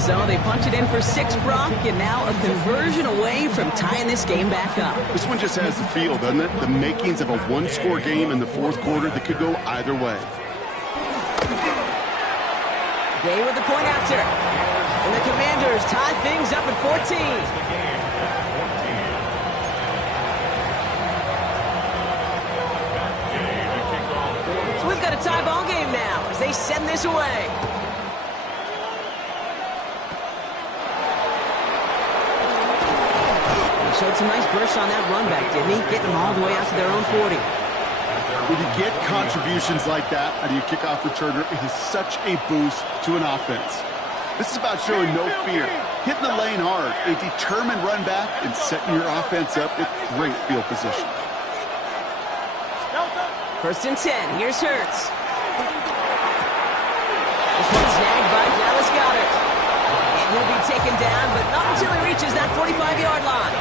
So they punch it in for 6, Brock, and now a conversion away from tying this game back up. This one just has the feel, doesn't it? The makings of a one-score game in the fourth quarter that could go either way. Gay with the point after. And the Commanders tie things up at 14. So we've got a tie ball game now as they send this away. He showed some nice bursts on that run back, didn't he? Getting them all the way out to their own 40. When you get contributions like that out of your kickoff returner, it is such a boost to an offense. This is about showing no fear, hitting the lane hard, a determined run back, and setting your offense up with great field position. 1st and 10. Here's Hurts. This one snagged by Dallas Goedert. And he'll be taken down, but not until he reaches that 45-yard line.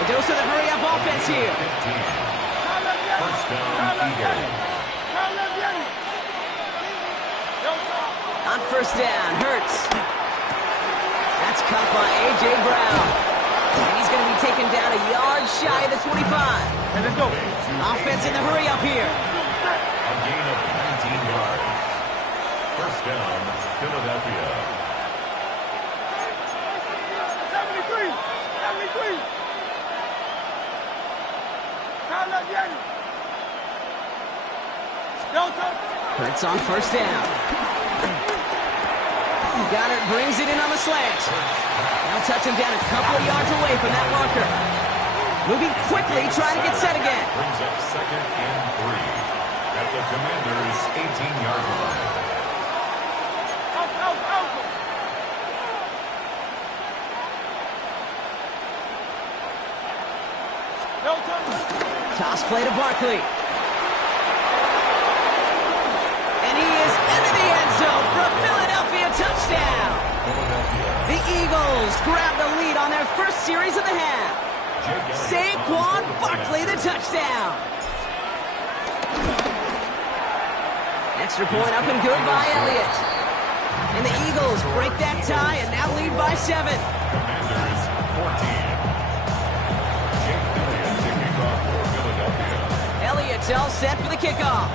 A dose of the hurry-up offense here. On 1st down, Hurts. That's caught by A.J. Brown. And he's going to be taken down a yard shy of the 25. Let's go. Offense in the hurry-up here. A gain of 19 yards. 1st down, Philadelphia. 73. Hurts on 1st down. Goddard brings it in on the slant. They'll touch him down a couple of yards away from that marker. Moving quickly, trying to get set again. Brings up 2nd and 3 at the Commanders' 18-yard line. Toss play to Barkley. And he is into the end zone for a Philadelphia touchdown. The Eagles grab the lead on their first series of the half. Saquon Barkley, the touchdown. Extra point up and good by Elliott. And the Eagles break that tie and now lead by 7. Commanders 14. Jake Elliott taking off for Philadelphia. Elliott's all set for the kickoff.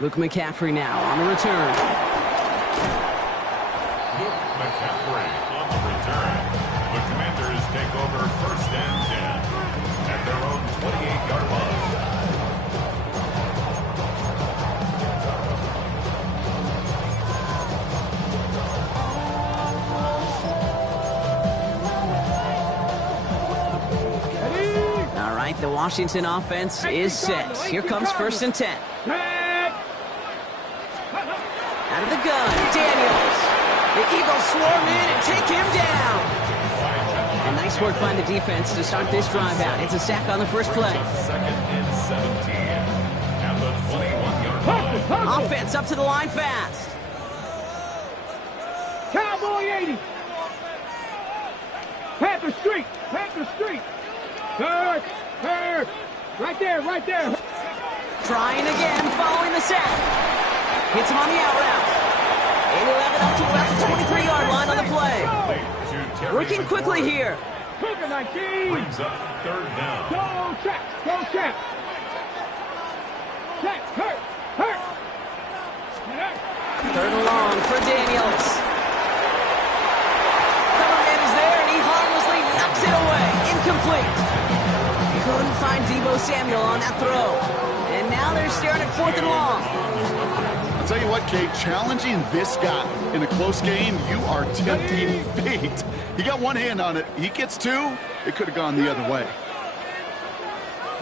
Luke McCaffrey now on the return. Luke McCaffrey on the return. The Commanders take over 1st and 10 at their own 28-yard line. All right, the Washington offense is set. Here comes 1st and 10. Out of the gun, Daniels. The Eagles swarm in and take him down. And nice work by the defense to start this drive out. It's a sack on the first play. 2nd and 17 at the 21-yard line. Offense up to the line fast. Cowboy 80. Panther Street. Hurt. Right there. Trying again, following the sack. Hits him on the out route. 8-11 up to about the 23-yard line on the play. Working quickly here. Brings up 3rd down. Go check. Hurt. 3rd and long for Daniels. Coverman is there, and he harmlessly knocks it away. Incomplete. Couldn't find Deebo Samuel on that throw. And now they're staring at 4th and long. I'll tell you what, Kate, challenging this guy in a close game, you are tempting fate. He got one hand on it. He gets 2. It could have gone the other way.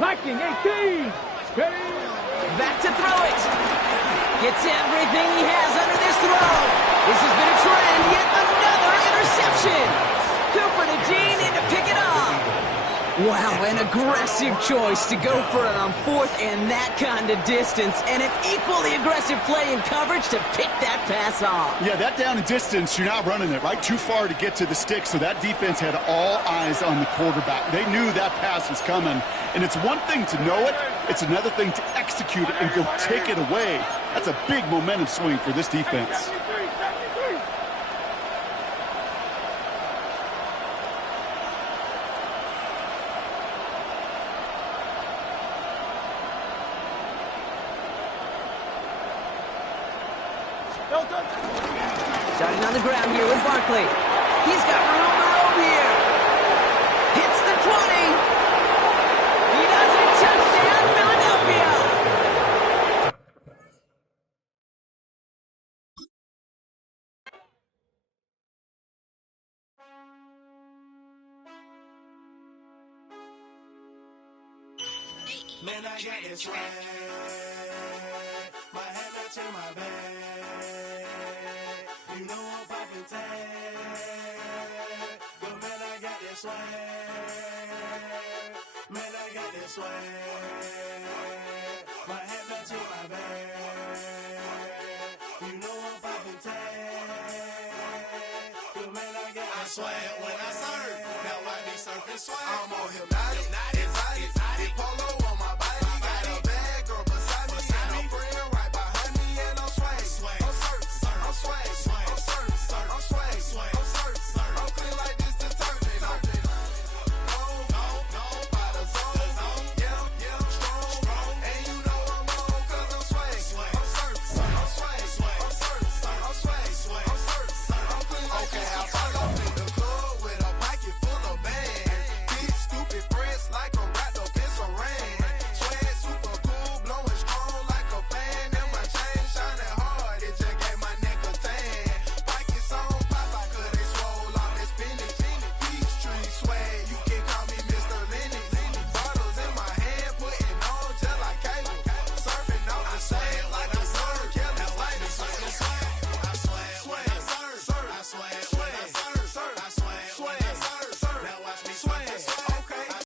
Liking 18. Back to throw it. Gets everything he has under this throw. This has been a trend. Yet another interception. Cooper to G. Wow, an aggressive choice to go for it on fourth and that kind of distance, and an equally aggressive play in coverage to pick that pass off. Yeah, that down and distance, you're not running it, right? Too far to get to the stick, so that defense had all eyes on the quarterback. They knew that pass was coming, and it's one thing to know it, it's another thing to execute it and go take it away. That's a big momentum swing for this defense. Starting on the ground here with Barkley. He's got room to roam here. Hits the 20. He does it. Touchdown, Philadelphia. Man, I got this swag. My head matching my bag. You know I'm poppin' tag. But man, I got this swag. Man, I got this swag. My head matching my bag. You know I'm poppin' tag. But man, I got I swag when I serve. Now I be surfing swag. I'm on hypnotic, exotic, polo.